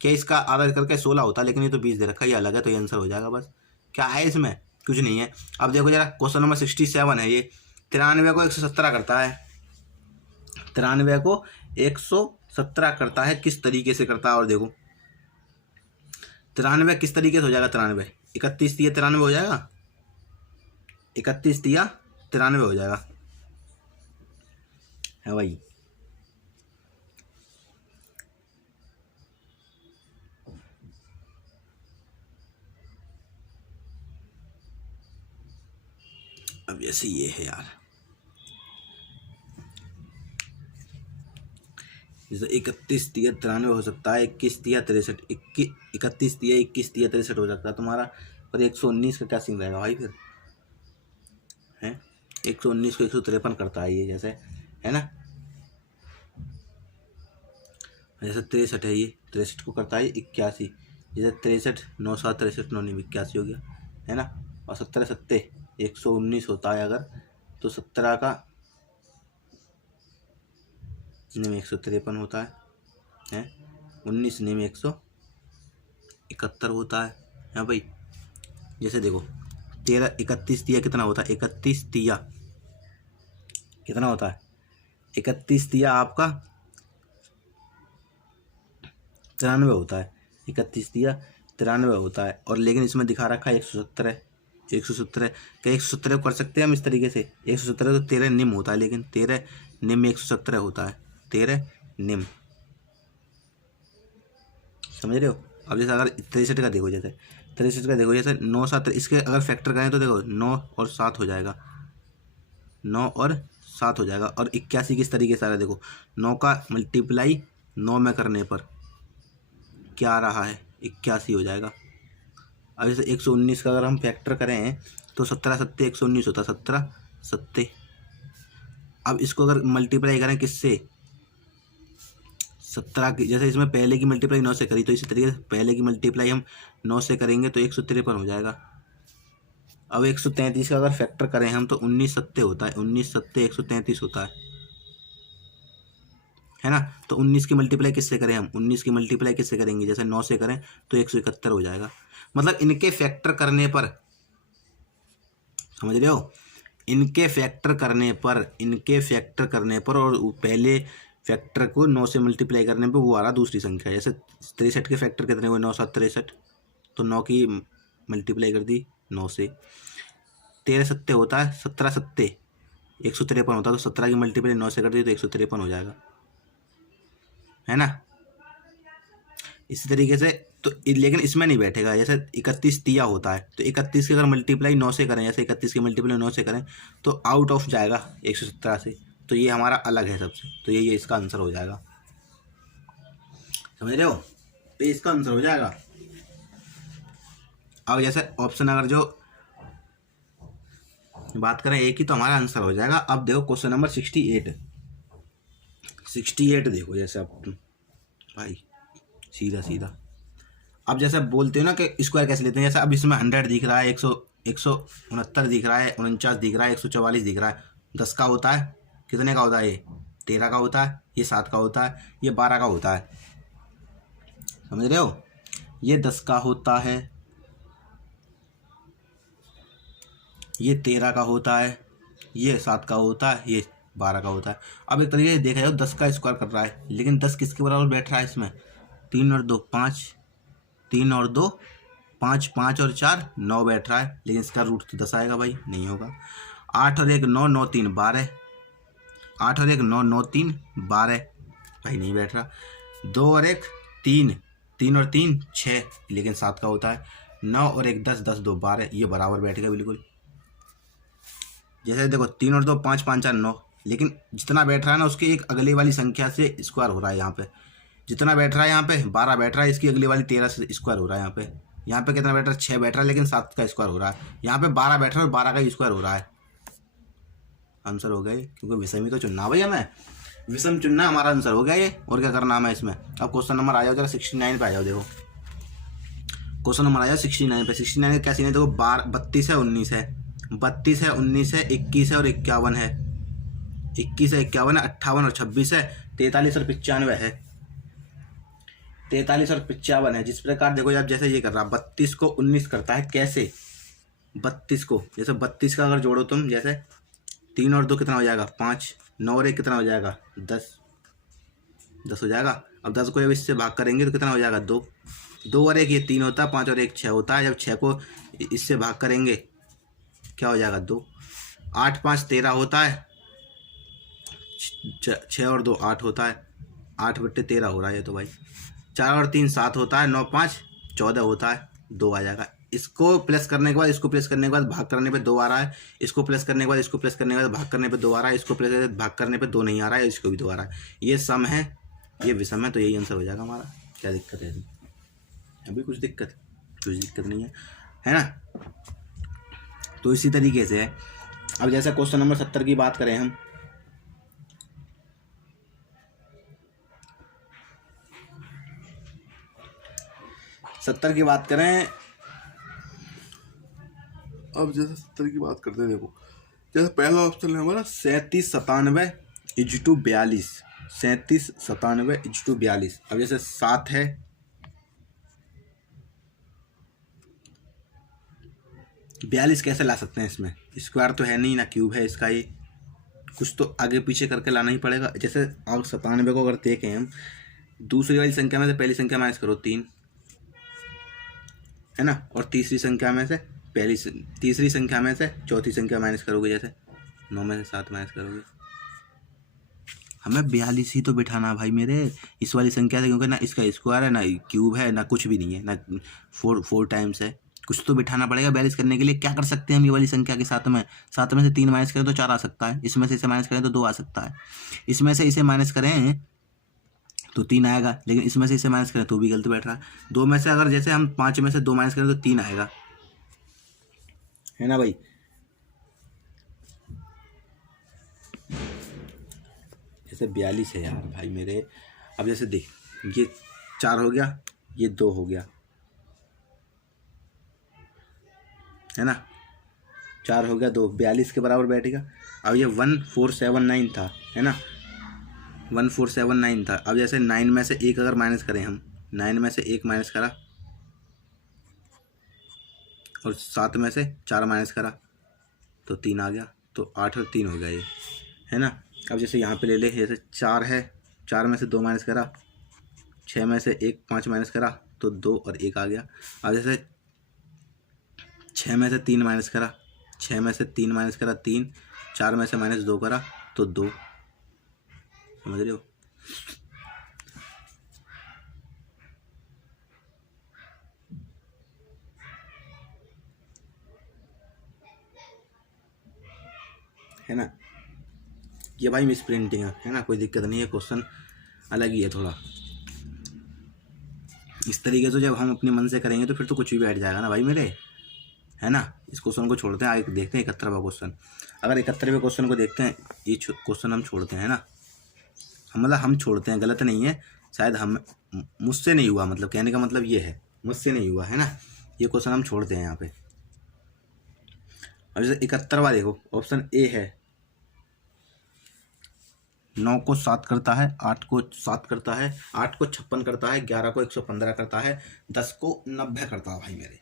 क्या इसका आधा करके 16 होता है, लेकिन ये तो 20 दे रखा है, ये अलग है, तो ये आंसर हो जाएगा बस। क्या है इसमें? कुछ नहीं है। अब देखो जरा क्वेश्चन नंबर 67 है ये। 93 को 117 करता है, 93 को 117 करता है, किस तरीके से करता है? और देखो 93 किस तरीके से हो जाएगा? 93 31 दिया 93 हो जाएगा, 31 दिया 93 हो जाएगा, है भाई। अब जैसे ये है यार, जैसे 31 दिया 93 हो सकता है, 21 दिया 63, 31 दिया 21 दिया 63 हो सकता है तुम्हारा, पर 119 का क्या सीन रहेगा भाई? फिर है 119 को 153 करता है ये, जैसे है ना, जैसे 63 है, ये 63 को करता है 81, जैसे 63 9 7 63 9 9 81 हो गया, है ना। और 17 सत्ते 119 होता है अगर, तो 17 का निम 153 होता है 19 निम 171 होता है। हाँ भाई, जैसे देखो 13 31 तिया कितना होता है, 31 तिया कितना होता है, 31 तिया आपका 93 होता है, 31 तिया 93 होता है। और लेकिन इसमें दिखा रखा है 170 है, 170 क्या 170 को कर सकते हैं हम इस तरीके से, 170 तो 13 निम होता है, लेकिन 13 निम में 170 होता है, 13 निम, समझ रहे हो। अब जैसे अगर 63 का देखो, जैसे 63 का देखो, जैसे 9 7 इसके अगर फैक्टर करें तो देखो 9 और 7 हो जाएगा, 9 और 7 हो जाएगा। और 81 किस तरीके से आ रहा है, देखो 9 का मल्टीप्लाई 9 में करने पर क्या आ रहा है, 81 हो जाएगा। अब जैसे 119 का अगर हम फैक्टर करें तो 17 सत्ते 119 होता है, 17 सत्ते। अब इसको अगर मल्टीप्लाई करें किससे, 17 की, जैसे इसमें पहले की मल्टीप्लाई 9 से करी, तो इसी तरीके से पहले की मल्टीप्लाई हम 9 से करेंगे तो 153 हो जाएगा। अब 133 का अगर फैक्टर करें हम तो 19 सत्ते होता है, 19 सत्ते 133 होता है ना। तो 19 की मल्टीप्लाई किससे करें हम, 19 की मल्टीप्लाई किससे करेंगे, जैसे 9 से करें तो 171 हो जाएगा। मतलब इनके फैक्टर करने पर, समझ रहे हो, इनके फैक्टर करने पर और पहले फैक्टर को 9 से मल्टीप्लाई करने पे वो आ रहा दूसरी संख्या। जैसे 63 के फैक्टर कितने हुए, 9 7 63, तो 9 की मल्टीप्लाई कर दी 9 से, 13 सत्ते होता है, 17 सत्ते 153 होता है, तो 17 की मल्टीप्लाई 9 से कर दी तो 153 हो जाएगा, है ना। इसी तरीके से तो लेकिन इसमें नहीं बैठेगा, जैसे 31 तिया होता है, तो 31 की अगर मल्टीप्लाई 9 से करें, जैसे 31 की मल्टीप्लाई 9 से करें तो आउट ऑफ जाएगा 117 से, तो ये हमारा अलग है सबसे, तो ये इसका आंसर हो जाएगा, समझ रहे हो, तो इसका आंसर हो जाएगा। अब जैसे ऑप्शन अगर जो बात करें एक ही, तो हमारा आंसर हो जाएगा। अब देखो क्वेश्चन नंबर 68 देखो, जैसे अब भाई सीधा सीधा, अब जैसे बोलते हो ना कि स्क्वायर कैसे लेते हैं, जैसे अब इसमें 100 दिख रहा है, 169 दिख रहा है, 49 दिख रहा है, 144 दिख रहा है, 10 का होता है, कितने का होता है, ये 13 का होता है, ये 7 का होता है, ये 12 का होता है, समझ रहे हो, ये 10 का होता है, ये 13 का होता है, ये 7 का होता है, ये 12 का होता है। अब एक तरीके से देखा जाए 10 का स्क्वायर कर रहा है, लेकिन 10 किसके बराबर बैठ रहा है इसमें, 3 और 2 5, 3 और 2 5, 5 और 4 9 बैठ रहा है, लेकिन इसका रूट तो 10 आएगा भाई, नहीं होगा। 8 और 1 9, 9 3 12, 8 और 1 9, 9 3 12 भाई, नहीं बैठ रहा। 2 और 1 3, 3 और 3 6, लेकिन 7 का होता है। 9 और 1 10, 10 2 12, ये बराबर बैठेगा बिल्कुल। जैसे देखो 3 और 2 5, 5 4 9, लेकिन जितना बैठ रहा है ना उसकी एक अगले वाली संख्या से स्क्वायर हो रहा है। यहाँ पे जितना बैठ रहा है, यहाँ पे 12 बैठ रहा है, इसकी अगली वाली 13 से स्क्वायर हो रहा है। यहाँ पे कितना बैठ रहा है, 6 बैठ रहा है, लेकिन 7 का स्क्वायर हो रहा है। यहाँ पे 12 बैठ रहा है और 12 का स्क्वायर हो रहा है। आंसर हो गया, क्योंकि विषम ही तो चुनना भाई हमें, विषम चुनना, हमारा आंसर हो गया ये। और क्या करना है इसमें। अब क्वेश्चन नंबर आ जाओ जरा 69 पे आ जाओ। देखो क्वेश्चन नंबर आ जाओ 69 पे। 69 का क्या सीन है, देखो 32 है 19 है, 32 है 19 है 21 है और 51 है, 21 है 51 है 58 और 26 है, 43 और 95 है, 43 और 55 है। जिस प्रकार देखो आप जैसे ये कर रहा 32 को 19 करता है, कैसे 32 को, जैसे 32 का अगर जोड़ो तुम, जैसे 3 और 2 कितना हो जाएगा 5, 9 और 1 कितना हो जाएगा 10 हो जाएगा। अब 10 को जब इससे भाग करेंगे तो कितना हो जाएगा 2, 2 और 1 ये 3 होता है, 5 और 1 6 होता है। जब 6 को इससे भाग करेंगे क्या हो जाएगा 2, 8 5 13 होता है, 6 और 2 8 होता है, 8/13 हो रहा है ये तो भाई। 4 और 3 7 होता है, 9 5 14 होता है, 2 आ जाएगा। इसको प्लस करने के बाद, इसको प्लस करने के बाद भाग करने पे 2 आ रहा है, इसको प्लस करने के बाद, इसको प्लस करने के बाद भाग करने पे 2 आ रहा है, इसको प्लस भाग करने पे 2 नहीं आ रहा है, इसको भी 2 आ रहा है। ये सम है, ये विषम है, तो यही आंसर हो जाएगा हमारा। क्या दिक्कत है अभी, कुछ दिक्कत नहीं है ना। तो इसी तरीके से अब जैसे क्वेश्चन नंबर 70 की बात करें हम, सत्तर की बात करें, अब जैसे 70 की बात करते हैं, देखो जैसे पहला ऑप्शन है हमारा 3797/42, 3797/42। अब जैसे 7 है, बयालीस कैसे ला सकते हैं, इसमें स्क्वायर तो है नहीं ना, क्यूब है इसका, ये कुछ तो आगे पीछे करके लाना ही पड़ेगा। जैसे अब 97 को अगर देखें हम, दूसरी वाली संख्या में से पहली संख्या माइनस करो 3, है ना, और तीसरी संख्या में से तीसरी संख्या में से चौथी संख्या माइनस करोगे, जैसे 9 में से 7 माइनस करोगे। हमें 42 ही तो बिठाना भाई मेरे इस वाली संख्या से, क्योंकि ना इसका स्क्वायर है ना क्यूब है ना कुछ भी नहीं है ना, 4 टाइम्स है, कुछ तो बिठाना पड़ेगा 42 करने के लिए। क्या कर सकते हैं हम ये वाली संख्या के साथ में, 7 में से 3 माइनस करें तो 4 आ सकता है, इसमें से इसे माइनस करें तो 2 आ सकता है, इसमें से इसे माइनस करें तो 3 आएगा, लेकिन इसमें से इसे माइनस करें तो भी गलत बैठ रहा है। 2 में से अगर जैसे हम 5 में से 2 माइनस करें तो 3 आएगा, है ना भाई। जैसे 42 है यार भाई मेरे। अब जैसे देख, ये 4 हो गया, ये 2 हो गया, है ना, 4 हो गया 2, 42 के बराबर बैठेगा। अब ये 1479 था, है ना, 1479 था। अब जैसे 9 में से 1 अगर माइनस करें हम, 9 में से 1 माइनस करा और 7 में से 4 माइनस करा तो 3 आ गया, तो 8 और 3 हो गया ये, है ना। अब जैसे यहाँ पे ले ले, जैसे 4 है, 4 में से 2 माइनस करा, 6 में से 1 5 माइनस करा तो 2 और 1 आ गया। अब जैसे 6 में से 3 माइनस करा, 6 में से 3 माइनस करा 3, 4 में से माइनस 2 करा तो 2, समझ रहे हो। है ना, ये भाई मिस प्रिंटिंग है ना, कोई दिक्कत नहीं है, क्वेश्चन अलग ही है थोड़ा। इस तरीके से जब हम अपने मन से करेंगे तो फिर तो कुछ भी बैठ जाएगा ना भाई मेरे, है ना। इस क्वेश्चन को छोड़ते हैं, आगे देखते हैं 71वां क्वेश्चन। अगर 71वें क्वेश्चन को देखते हैं, ये क्वेश्चन हम छोड़ते हैं ना, मतलब हम छोड़ते हैं, गलत नहीं है, शायद हम मुझसे नहीं हुआ, मतलब कहने का मतलब ये है मुझसे नहीं हुआ, है ना, ये क्वेश्चन हम छोड़ते हैं यहाँ पे। अब जैसे 71वां देखो, ऑप्शन ए है, 9 को 7 करता है, 8 को 7 करता है, 8 को 56 करता है, 11 को 115 करता है, 10 को 90 करता है। भाई मेरे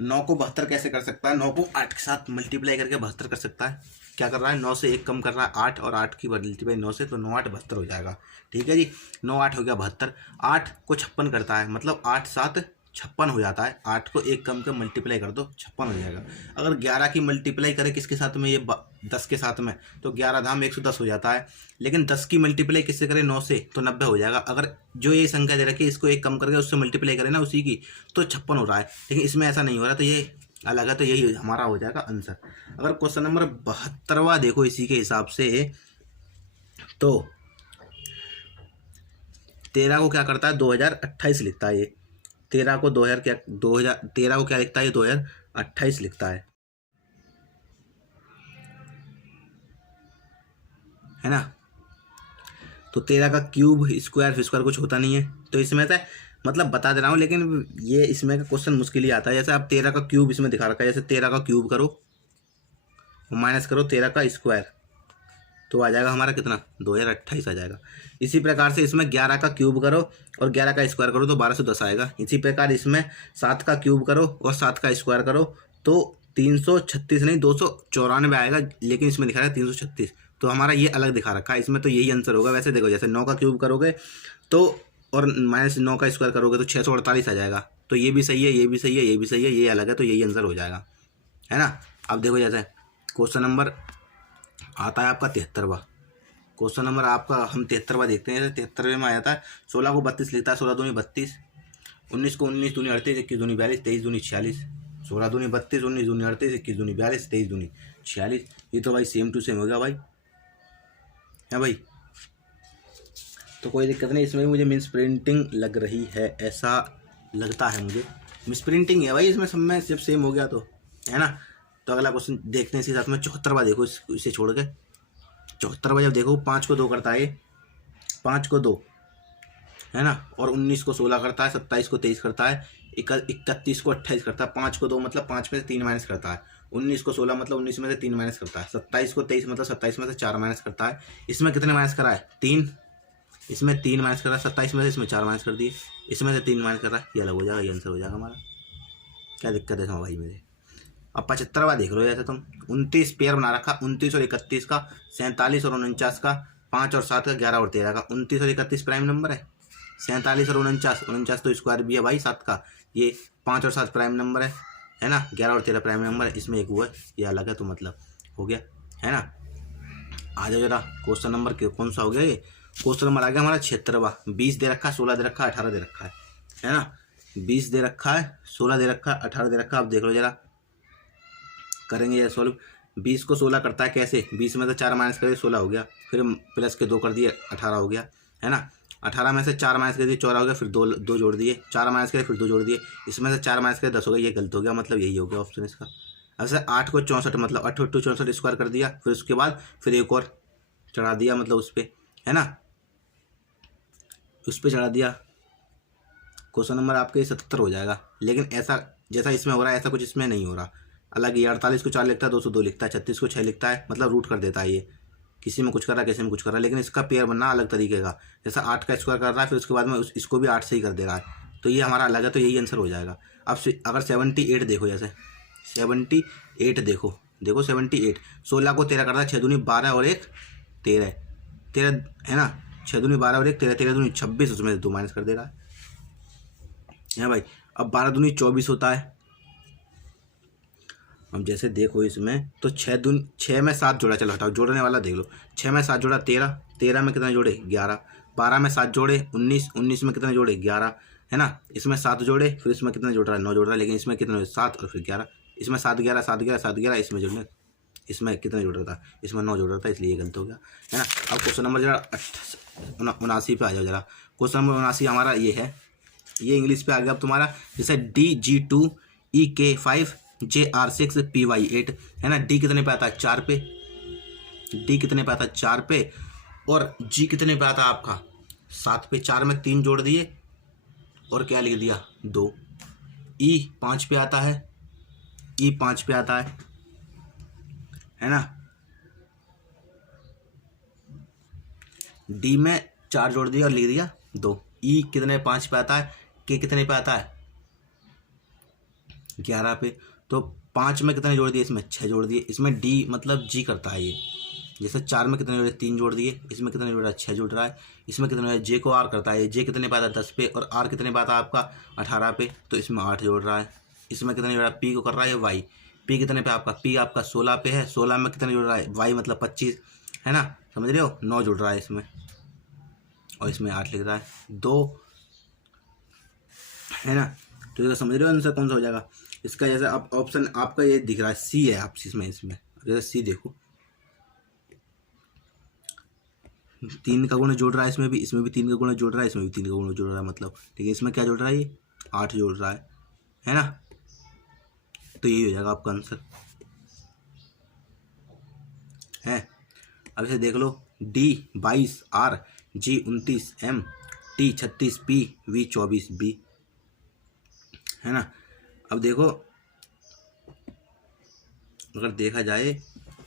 9 को 72 कैसे कर सकता है, 9 को 8 के साथ मल्टीप्लाई करके 72 कर सकता है। क्या कर रहा है, 9 से 1 कम कर रहा है 8, और 8 की मल्टीप्लाई 9 से, तो 9 8 72 हो जाएगा। ठीक है जी, 9 8 हो गया 72। 8 को 56 करता है, मतलब 8 7 56 हो जाता है, 8 को 1 कम कर मल्टीप्लाई कर दो 56 हो जाएगा। अगर 11 की मल्टीप्लाई करें किसके साथ में, ये 10 के साथ में, तो 11 धाम 110 हो जाता है। लेकिन 10 की मल्टीप्लाई किससे करें, 9 से, तो 90 हो जाएगा। अगर जो ये संख्या दे रखी है इसको 1 कम करके उससे मल्टीप्लाई करें ना उसी की, तो 56 हो रहा है, लेकिन इसमें ऐसा नहीं हो रहा, तो ये अलग है, तो यही हमारा हो जाएगा आंसर। अगर क्वेश्चन नंबर 72वां देखो इसी के हिसाब से, तो 13 को क्या करता है, 2028 लिखता है ये, 13 को 2013 को क्या लिखता है, 2028 लिखता है ना। तो 13 का क्यूब स्क्वायर कुछ होता नहीं है, तो इसमें से मतलब बता दे रहा हूँ, लेकिन ये इसमें का क्वेश्चन मुश्किल ही आता है। जैसे आप 13 का क्यूब इसमें दिखा रखा है, जैसे 13 का क्यूब करो माइनस करो 13 का स्क्वायर, तो आ जाएगा हमारा कितना, 2028 आ जाएगा। इसी प्रकार से इसमें 11 का क्यूब करो और 11 का स्क्वायर करो तो 1210 आएगा। इसी प्रकार इसमें 7 का क्यूब करो और 7 का स्क्वायर करो तो 336 नहीं 294 आएगा, लेकिन इसमें दिखा रहा है 336, तो हमारा ये अलग दिखा रखा है, इसमें तो यही आंसर होगा। वैसे देखो, जैसे 9 का क्यूब करोगे तो और माइनस 9 का स्क्वायर करोगे तो 648 आ जाएगा, तो ये भी सही है, ये भी सही है, ये भी सही है, ये अलग है, तो यही आंसर हो जाएगा, है ना। अब देखो, जैसे क्वेश्चन नंबर आता है आपका 73वां क्वेश्चन नंबर, आपका हम 73वां देखते हैं। जैसे 73वें में आ जाता है, 16 को 32 लिखता है, 16 दूनी 32, 19 को 19 दूनी 38, 21 दूनी 42, 23 दूनी 46, 16 दूनी 32, 19 दूनी 38, 21 दूनी 42, 23 दूनी 46। ये तो भाई सेम टू सेम हो गया भाई, है भाई, तो कोई दिक्कत नहीं। इसमें मुझे मिस प्रिंटिंग लग रही है, ऐसा लगता है मुझे मिस प्रिंटिंग है भाई इसमें, सब में सिर्फ सेम हो गया तो, है ना। तो अगला क्वेश्चन देखते हैं इसके साथ में 74वां देखो, इसे छोड़ के 74वां जब देखो 5 को 2 करता है, 5 को 2 है ना, और 19 को 16 करता है, 27 को 23 करता है, 31 को 28 करता है। 5 को 2 मतलब 5 में से 3 माइनस करता है, 19 को 16 मतलब 19 में से 3 माइनस करता है, 27 को 23 मतलब 27 में से 4 माइनस करता है। इसमें कितने माइनस करा है? 3। इसमें 3 माइनस करा है, 27 में से इसमें 4 माइनस कर दिए, इसमें से 3 माइनस कर रहा है, ये अलग हो जाएगा, ये आंसर हो जाएगा हमारा। क्या दिक्कत है भाई मेरे। अब 75वां देख लो, जैसे तुम 29 पेयर बना रखा, 29 और 31 का, 47 और 49 का, 5 और 7 का, 11 और 13 का। 29 और 31 प्राइम नंबर है, 47 और 49 तो स्क्वायर भी है भाई 7 का, ये 5 और 7 प्राइम नंबर है ना, 11 और 13 प्राइम नंबर है, इसमें एक हुआ है, ये अलग है, तो मतलब हो गया, है ना। आ जाओ जरा, क्वेश्चन नंबर कौन सा हो गया ये? क्वेश्चन नंबर आ गया हमारा 76वां। 20 दे रखा है, 16 दे रखा है, 18 दे रखा है ना। 20 दे रखा है, 16 दे रखा है, 18 दे रखा है। आप देख लो जरा, करेंगे ये सॉल्व। 20 को 16 करता है कैसे? 20 में से 4 माइनस कर दिए, 16 हो गया, फिर प्लस के 2 कर दिए, 18 हो गया, है ना। 18 में से 4 माइनस कर दिए, 14 हो गया, फिर 2 जोड़ दिए, 4 माइनस करे, फिर 2 जोड़ दिए, इसमें से 4 माइनस करे 10 हो गया, ये गलत हो गया, मतलब यही हो गया ऑप्शन इसका। अब से 8 को 64 मतलब 8 8 64 स्क्वायर कर दिया, फिर उसके बाद फिर एक और चढ़ा दिया, मतलब उस पर, है ना, उस पर चढ़ा दिया। क्वेश्चन नंबर आपके 77 हो जाएगा। लेकिन ऐसा जैसा इसमें हो रहा है ऐसा कुछ इसमें नहीं हो रहा। अलग ही 48 को 4 लिखता है, 202 लिखता है, 36 को 6 लिखता है, मतलब रूट कर देता है ये, किसी में कुछ कर रहा है, किसी में कुछ कर रहा है। लेकिन इसका पेयर बनना अलग तरीके का, जैसा 8 का स्क्वायर कर रहा है, फिर उसके बाद में इसको भी 8 से ही कर दे रहा है, तो ये हमारा अलग है, तो यही आंसर हो जाएगा। अब अगर 78 देखो, जैसे 78 देखो 78, 16 को 13 करता है, 6 दूनी 12 और 1 13 है ना, 6 दूनी 12 और 1 13, 13 दूनी 26, उसमें से 2 माइनस कर दे रहा है भाई। अब 12 दूनी 24 होता है। अब जैसे देखो इसमें तो 6 में 7 जोड़ा, चलो हटाओ, जोड़ने वाला देख लो। 6 में 7 जोड़ा 13, 13 में कितने जोड़े 11, 12 में 7 जोड़े 19, 19 में कितने जोड़े 11, है ना। इसमें 7 जोड़े, फिर इसमें कितने जोड़ रहा है 9 जोड़ रहा है, लेकिन इसमें कितने 7 और फिर 11, इसमें 7 11 7 11 7 11, इसमें जोड़ने, इसमें कितने जोड़ रहा था, इसमें 9 जोड़ रहा था, इसलिए गलत हो गया, है ना। अब क्वेश्चन नंबर जरा 79 पे आ जाओ जरा। क्वेश्चन नंबर 79 हमारा ये है, ये इंग्लिश पे आ गया अब तुम्हारा, जैसे DG2 EK5 JR6 PY8, है ना। डी कितने पे आता है 4 पे, डी कितने पे आता है 4 पे, और जी कितने पे आता है आपका 7 पे। 4 में 3 जोड़ दिए और क्या लिख दिया 2। ई 5 पे आता है, ई 5 पे आता है ना। डी में 4 जोड़ दिया और लिख दिया 2। ई कितने 5 पे आता है, के कितने पे आता है 11 पे, तो 5 में कितने जोड़ दिए, इसमें 6 जोड़ दिए। इसमें डी मतलब जी करता है ये, जैसे 4 में कितने जोड़े 3 जोड़ दिए, इसमें कितने जोड़ रहा है 6 जोड़ रहा है। इसमें कितने जोड़ जे को आर करता है, जे कितने पे आता है 10 पे, और आर कितने पे आता है आपका 18 पे, तो इसमें 8 जोड़ रहा है। इसमें कितने जोड़ रहा है पी को कर रहा है वाई, पी कितने पे आपका, पी आपका 16 पे है, 16 में कितने जोड़ रहा है वाई मतलब 25, है ना, समझ रहे हो। 9 जोड़ रहा है इसमें, और इसमें 8 लिख रहा है 2, है ना। तो ये समझ रहे हो आंसर कौन सा हो जाएगा इसका। जैसे आप ऑप्शन आपका ये दिख रहा है सी है, आप इसमें जैसे सी देखो 3 का गुण जोड़ रहा है, इसमें भी 3 का गुण जोड़ रहा है, इसमें भी 3 का गुण जोड़ रहा है, मतलब ठीक है। इसमें क्या जोड़ रहा है, ये 8 जोड़ रहा है ना। तो यही हो जाएगा आपका आंसर है। अब इसे देख लो, D 22, R G 29, M T 36, P V 24, B, है ना। अब देखो अगर देखा जाए,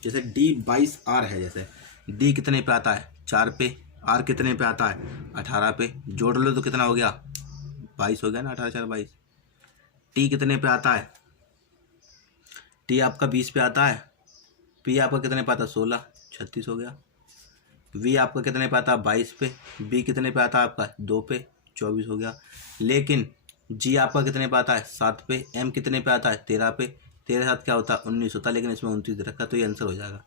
जैसे डी 22 आर है, जैसे डी कितने पे आता है 4 पे, आर कितने पे आता है 18 पे, जोड़ लो तो कितना हो गया 22 हो गया ना, 18 4 22। टी कितने पे आता है, टी आपका 20 पे आता है, पी आपका कितने पे आता है 16, 36 हो गया। वी आपका कितने पे आता है 22 पे, बी कितने पे आता है आपका 2 पे, 24 हो गया। लेकिन जी आपका कितने पे आता है 7 पे, एम कितने पे आता है 13 पे, 13 7 क्या होता है 19 होता है, लेकिन इसमें 29 रखा, तो ये आंसर हो जाएगा।